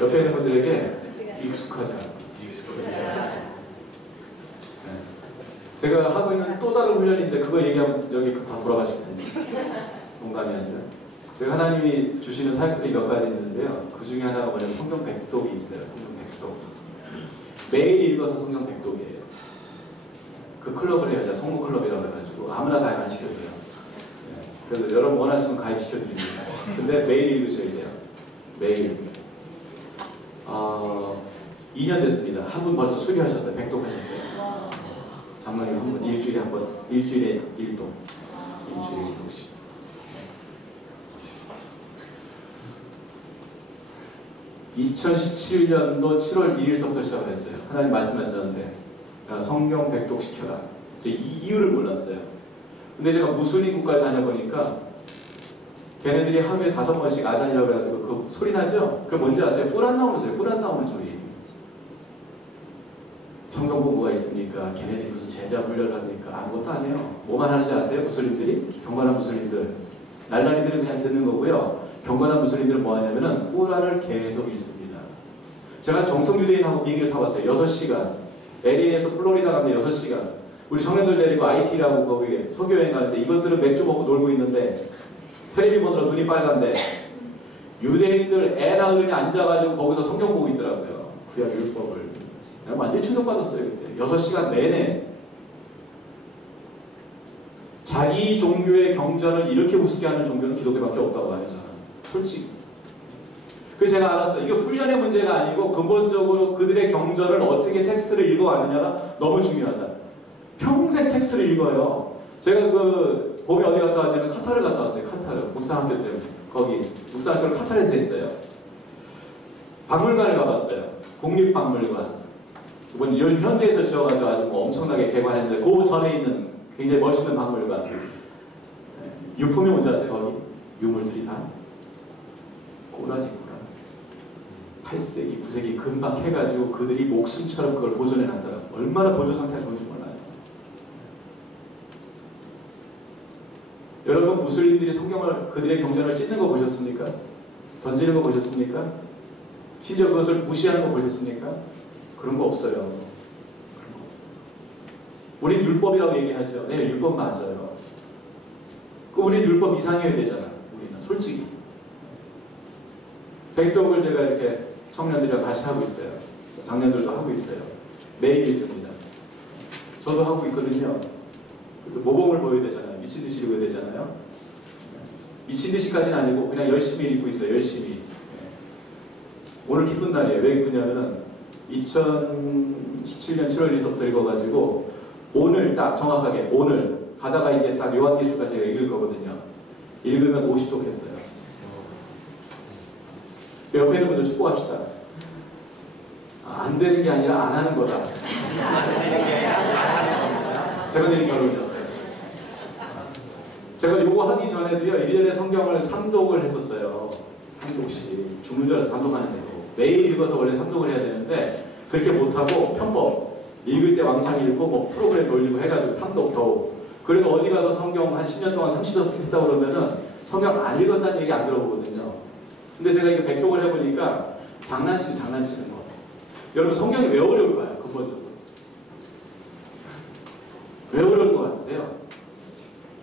옆에 있는 분들에게 익숙하지 않고. 제가 하고 있는 또 다른 훈련인데 그거 얘기하면 여기 다 돌아가실 텐데. 농담이 아니라. 제가 하나님이 주시는 사역들이 몇 가지 있는데요. 그 중에 하나가 뭐냐면 성경 백독이 있어요. 성경 백독. 매일 읽어서 성경 백독이에요. 그 클럽을 해요. 제가 성모 클럽이라고 해가지고 아무나 가입 안 시켜줘요. 네. 그래서 여러분 원하시면 가입시켜드립니다. 근데 매일 읽으셔야 돼요. 매일. 2년 됐습니다. 한 분 벌써 수료하셨어요. 백독하셨어요. 장로님 한 분 일주일에 한 번, 일주일에 1독. 일주일에 1독씩. (2017년도 7월 1일서부터 시작을 했어요. 하나님 말씀하셔서 저한테 성경 백독 시켜라. 제가 이 이유를 몰랐어요. 근데 제가 무슬림 국가를 다녀보니까 걔네들이 하루에 5번씩 아잔이라고 해가지고 그 소리 나죠? 그게 뭔지 아세요? 뿔 안 나오는 소리, 뿔 안 나오는 소리. 성경 공부가 있으니까 걔네들이 무슨 제자 훈련을 합니까? 아무것도 아니에요. 뭐만 하는지 아세요? 무슬림들이? 경건한 무슬림들. 날라리들은 그냥 듣는 거고요. 경건한 무슬림들은 뭐 하냐면은 꾸란을 계속 읽습니다. 제가 정통 유대인하고 비행기를 타봤어요. 6시간. LA에서 플로리다 가는데 6시간. 우리 청년들 데리고 IT라고 거기 석유여행 가는데 이것들은 맥주 먹고 놀고 있는데 텔레비 보느라 눈이 빨간데 유대인들 애나 어른이 앉아가지고 거기서 성경 보고 있더라고요. 구약 율법을. 내가 완전히 충격받았어요. 그때 6시간 내내. 자기 종교의 경전을 이렇게 우습게 하는 종교는 기독교밖에 없다고 봐요. 저는 솔직히. 그래서 제가 알았어요. 이게 훈련의 문제가 아니고 근본적으로 그들의 경전을 어떻게 텍스트를 읽어왔느냐가 너무 중요하다. 평생 텍스트를 읽어요. 제가 그 봄에 어디 갔다 왔냐면 카타르 갔다 왔어요. 카타르 묵상학교 때문에. 거기 묵상학교를 카타르에서 했어요. 박물관을 가봤어요. 국립박물관. 요즘 현대에서 지어가지고 아주 뭐 엄청나게 개관했는데 그 전에 있는 굉장히 멋있는 박물관. 유품이 뭔지 아세요? 거기 유물들이 다 꾸란이 꾸란. 8세기, 9세기 금방 해가지고 그들이 목숨처럼 그걸 보존해놨더라고요. 얼마나 보존 상태가 좋은지 몰라요. 여러분 무슬림들이 성경을 그들의 경전을 찢는 거 보셨습니까? 던지는 거 보셨습니까? 심지어 그것을 무시하는 거 보셨습니까? 그런 거 없어요. 그런 거 없어요. 우린 율법이라고 얘기하죠. 네, 율법 맞아요. 우린 율법 이상이어야 되잖아. 우리는 솔직히. 백독을 제가 이렇게 청년들이랑 같이 하고 있어요. 장년들도 하고 있어요. 매일 있습니다. 저도 하고 있거든요. 또 모범을 보여야 되잖아요. 미친 듯이 읽어야 되잖아요. 미친 듯이까지는 아니고 그냥 열심히 읽고 있어요. 열심히. 오늘 기쁜 날이에요. 왜 기쁘냐면은 2017년 7월 1일서부터 읽어가지고 오늘 딱 정확하게 오늘 가다가 이제 딱 요한계시록까지 읽을 거거든요. 읽으면 50독 했어요. 옆에 있는 분들 축복합시다. 안 되는 게 아니라 안 하는 거다. 제가 내린 결론이었어요. 제가 요거 하기 전에도요 1년에 성경을 3독을 했었어요. 3독씩 죽는 줄 알아서 3독하는데도 매일 읽어서 원래 3독을 해야 되는데 그렇게 못하고 편법 읽을 때 왕창 읽고 뭐 프로그램 돌리고 해가지고 3독 겨우. 그래도 어디 가서 성경 한 10년 동안 30독 했다 그러면은 성경 안 읽었다는 얘기 안 들어보거든요. 근데 제가 이게 백독을 해보니까 장난치는 거. 여러분 성경이 왜 어려울까요? 근본적으로. 왜 어려울 것 같으세요?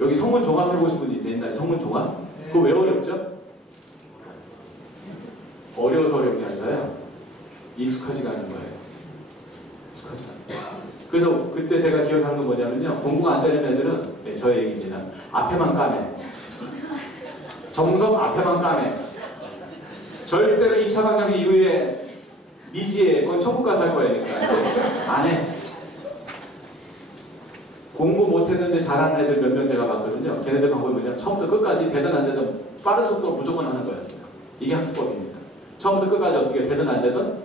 여기 성문 종합 해보신 분이 있어요? 옛날에 성문 종합? 그거 왜 어렵죠? 어려워서 어려운 게 아니라요. 익숙하지가 않은 거예요. 익숙하지 않은 거예요. 그래서 그때 제가 기억하는 건 뭐냐면요. 공부가 안 되는 애들은 네, 저의 얘기입니다. 앞에만 까매. 정석 앞에만 까매. 절대로 2차 강령 이후에 미지에 그건 천국 가서 할 거니까 안 해. 공부 못했는데 잘하는 애들 몇 명 제가 봤거든요. 걔네들 방법이 뭐냐면 처음부터 끝까지 되든 안 되든 빠른 속도로 무조건 하는 거였어요. 이게 학습법입니다. 처음부터 끝까지 어떻게 되든 안 되든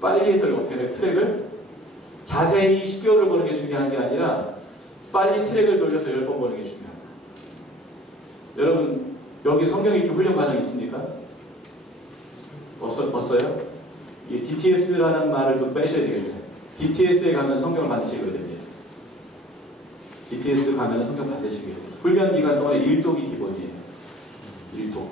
빨리 해서 어떻게 해 트랙을 자세히 10개월을 보는 게 중요한 게 아니라 빨리 트랙을 돌려서 10번 보는 게 중요하다. 여러분 여기 성경 읽기 훈련 과정 있습니까? 없어요? 이 DTS라는 말을 또 빼셔야 되겠네요. DTS에 가면 성경을 반드시 읽어야 됩니다. BTS 가면 성경 반드시 읽어야 돼요. 훈련 기간 동안에 1독이 기본이에요. 1독.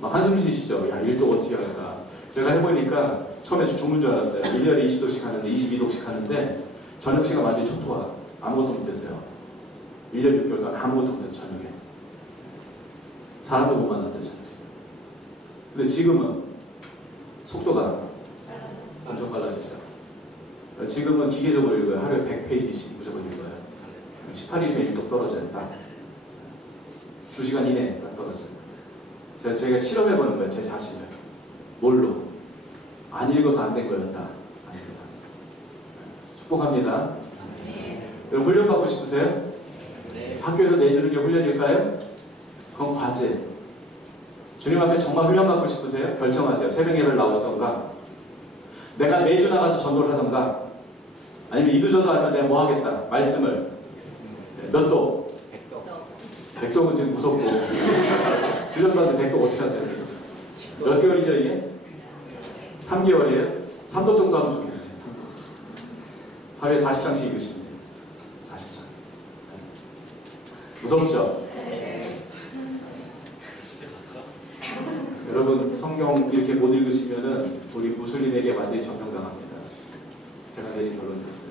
막 한숨 쉬시죠? 야, 1독 어떻게 할까? 제가 해보니까 처음에 죽는 줄 알았어요. 1년에 20독씩 하는데, 22독씩 하는데, 저녁 시간 완전히 초토화. 아무것도 못했어요. 1년 6개월 동안 아무것도 못했어요, 저녁에. 사람도 못 만났어요, 저녁 시간. 근데 지금은 속도가 엄청 빨라지죠. 지금은 기계적으로 읽어요. 하루에 100페이지씩 무조건 읽어요. 18일이면 1독 떨어져요, 딱. 2시간 이내에 딱 떨어져요. 제가 실험해보는 거예요, 제 자신을. 뭘로? 안 읽어서 안 된 거였다. 아닙니다. 축복합니다. 여러분 훈련 받고 싶으세요? 학교에서 내주는 게 훈련일까요? 그건 과제. 주님 앞에 정말 훈련 받고 싶으세요? 결정하세요. 새벽 예배를 나오시던가, 내가 매주 나가서 전도를 하던가, 아니면 이두저도 알면 내가 뭐 하겠다. 말씀을 몇 도? 100독은 지금 무섭고 훈련 받는 100독 어떻게 하세요? 몇 개월이죠 이게? 3개월이에요? 3도 정도 하면 좋겠네요. 3도. 하루에 40장씩 읽으시면 돼요. 40장. 무섭죠? 여러분 성경 이렇게 못 읽으시면은 우리 무슬림에게 완전히 점령당합니다. 제가 내린 결론이 있어요.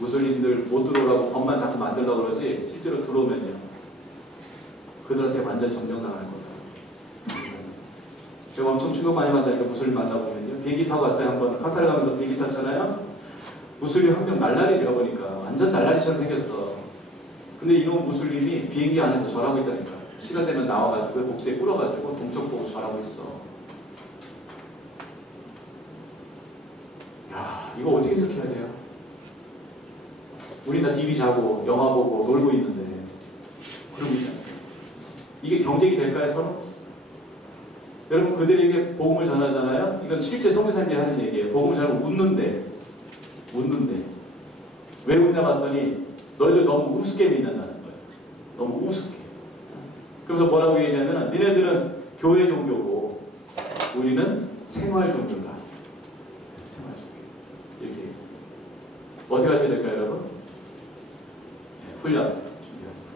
무슬림들 못 들어오라고 법만 자꾸 만들려고 그러지 실제로 들어오면요 그들한테 완전 점령당할 거다. 제가 엄청 충격 많이 받으니까 무슬림 만나보면요 비행기 타고 갔어요. 한번 카타르 가면서 비행기 탔잖아요. 무슬림 한 명 날라리 제가 보니까 완전 날라리처럼 생겼어. 근데 이놈 무슬림이 비행기 안에서 절하고 있다니까. 시간 되면 나와가지고 목대에 꿇어가지고 동쪽 보고 절하고 있어. 야, 이거 어떻게 해석해야 돼요? 우린 다 TV 자고 영화 보고 놀고 있는데 그럼 이게 경쟁이 될까요 서로? 여러분 그들에게 복음을 전하잖아요. 이건 실제 선교사님들이 하는 얘기예요. 복음을 전하고 웃는데 왜 웃냐 봤더니 너희들 너무 우습게 믿는다는 거예요. 너무 우습게. 그래서 뭐라고 얘기하냐면 니네들은 교회 종교고 우리는 생활 종교다. 생활 종교. 이렇게 어떻게 하셔야 될까요 여러분? 네, 훈련 준비하세요.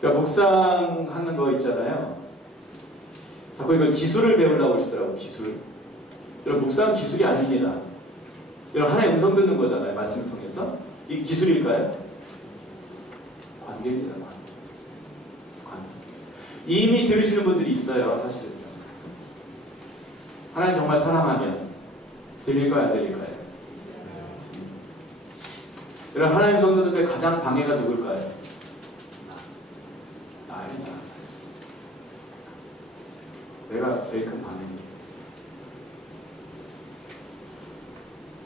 그러니까 묵상하는 거 있잖아요. 자꾸 이걸 기술을 배우려고 그러시더라고요. 기술. 여러분 묵상 기술이 아닙니다. 여러분 하나의 음성 듣는 거잖아요. 말씀을 통해서. 이게 기술일까요? 관계입니다. 관계. 이미 들으시는 분들이 있어요. 사실은요. 하나님 정말 사랑하면 들릴까요? 안 들릴까요? 여러분 하나님 정도인데 가장 방해가 누굴까요? 나입니다. 사실. 내가 제일 큰 방해입니다.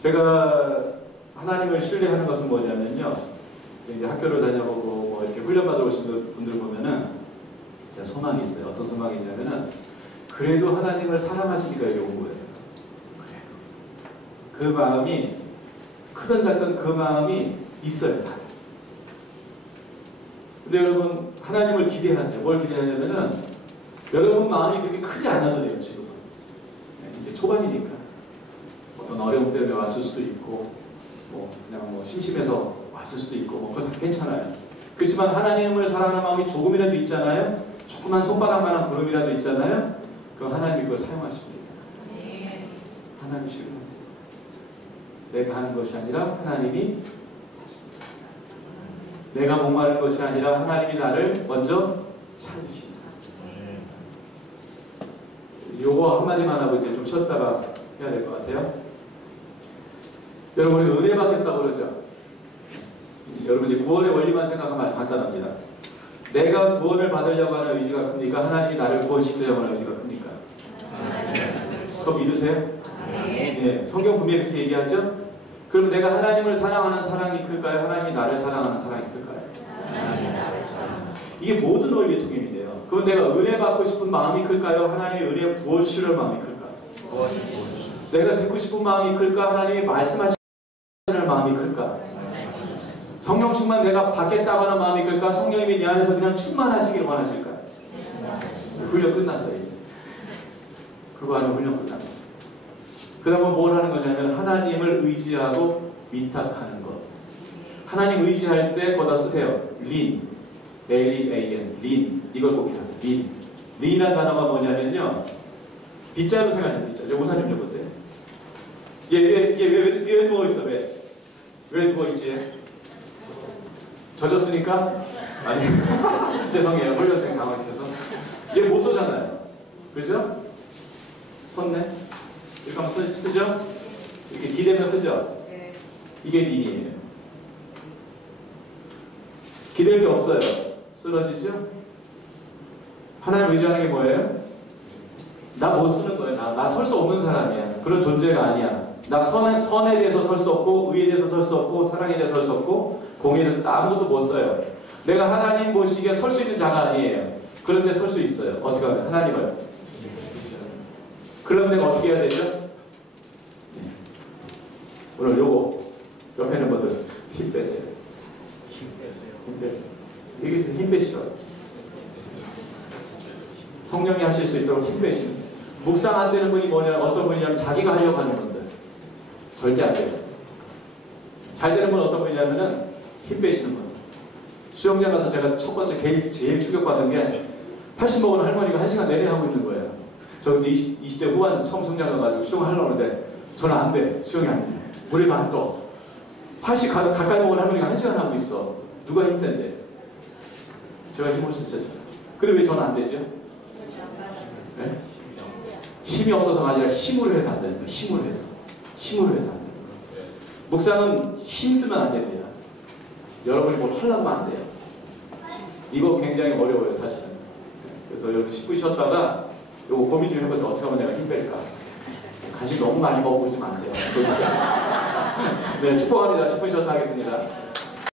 제가 하나님을 신뢰하는 것은 뭐냐면요. 이제 학교를 다녀보고 뭐 이렇게 훈련받으러 오신 분들 보면은 제가 소망이 있어요. 어떤 소망이 있냐면은 그래도 하나님을 사랑하시니까 여기 온 거예요. 그래도 그 마음이 크든 작든 그 마음이 있어요. 다들. 근데 여러분 하나님을 기대하세요. 뭘 기대하냐면은 여러분 마음이 그렇게 크지 않아도 돼요. 지금은 이제 초반이니까 어떤 어려움 때문에 왔을 수도 있고 뭐 그냥 뭐 심심해서 왔을 수도 있고 뭐 그것은 괜찮아요. 그렇지만 하나님을 사랑하는 마음이 조금이라도 있잖아요. 조그만 손바닥만한 구름이라도 있잖아요. 그럼 하나님이 그걸 사용하십니다. 하나님 신뢰하세요. 내가 하는 것이 아니라 하나님이 하십니다. 내가 목마른 것이 아니라 하나님이 나를 먼저 찾으십니다. 요거 한마디만 하고 이제 좀 쉬었다가 해야 될 것 같아요. 여러분 우리 은혜 받겠다고 그러죠. 여러분 이제 구원의 원리만 생각하면 아주 간단합니다. 내가 구원을 받으려고 하는 의지가 큽니까? 하나님이 나를 구원시키려고 하는 의지가 큽니까? 그거 믿으세요? 네, 성경 분명히 이렇게 얘기하죠? 그럼 내가 하나님을 사랑하는 사랑이 클까요? 하나님이 나를 사랑하는 사랑이 클까요? 이게 모든 원리의 통용이 돼요. 그럼 내가 은혜 받고 싶은 마음이 클까요? 하나님이 은혜 부어주시려는 마음이 클까요? 내가 듣고 싶은 마음이 클까? 하나님이 말씀하시는 마음이 클까? 성령 충만 내가 받겠다고 하는 마음이 클까? 성령님이 내 안에서 그냥 충만하시길 원하실까? 훈련 끝났어요 이제. 그거 하는 훈련 끝납니다. 그러면 뭘 하는 거냐면 하나님을 의지하고 위탁하는 것. 하나님 의지할 때 거기다 쓰세요. 린, L-E-A-N, 린. 이걸 꼭 기억하세요. 린. 린이라는 단어가 뭐냐면요. 빗자루 생각하세요. 빗자루. 우산 좀 줘보세요. 얘 누워있어? 왜 누워있지? 젖었으니까? 아니 죄송해요. 훈련생 당황시켜서. 얘 못 쏘잖아요. 그죠? 섰네? 이렇게 하면 쓰죠? 이렇게 기대면 쓰죠? 이게 린이에요. 기댈 게 없어요. 쓰러지죠? 하나님 의지하는 게 뭐예요? 나 못 쓰는 거예요. 나 설 수 없는 사람이야. 그런 존재가 아니야. 나 선에 대해서 설 수 없고, 의에 대해서 설 수 없고, 사랑에 대해서 설 수 없고, 공에 대해서 아무것도 못 써요. 내가 하나님 보시기에 설 수 있는 자가 아니에요. 그런데 설 수 있어요. 어떻게 하면? 하나님을. 그럼 내가 어떻게 해야 되죠? 오늘 요거 옆에 있는 분들 힘 빼세요. 힘 빼세요. 이게 힘 빼시라고. 성령이 하실 수 있도록 힘 빼시는. 묵상 안 되는 분이 뭐냐, 어떤 분이냐면 자기가 하려고 하는 분들. 절대 안 돼요. 잘 되는 분은 어떤 분이냐면은 힘 빼시는 분들. 수영장 가서 제가 첫 번째 제일 충격받은 게 80 먹은 할머니가 1시간 내내 하고 있는 거예요. 저 근데 20대 후반 처음 수영장 가가지고 수영을 하려고 하는데 저는 안 돼. 수영이 안 돼. 물에도 안 떠. 80 가까이 먹은 할머니가 1시간 하고 있어. 누가 힘센데? 제가 힘을 쓰죠. 근데 왜 저는 안 되죠? 네? 힘이 없어서가 아니라 힘으로 해서 안 되는 거예요. 힘으로 해서. 힘으로 해서 안 되는 거예요. 묵상은 힘 쓰면 안 됩니다. 여러분이 뭘 하려면 안 돼요. 이거 굉장히 어려워요, 사실은. 그래서 여러분 10분 쉬었다가 이거 고민 좀 해보세요. 어떻게 하면 내가 힘 뺄까? 간식 너무 많이 먹고 그러지 마세요. 네, 축복합니다. 10분 쉬었다 하겠습니다.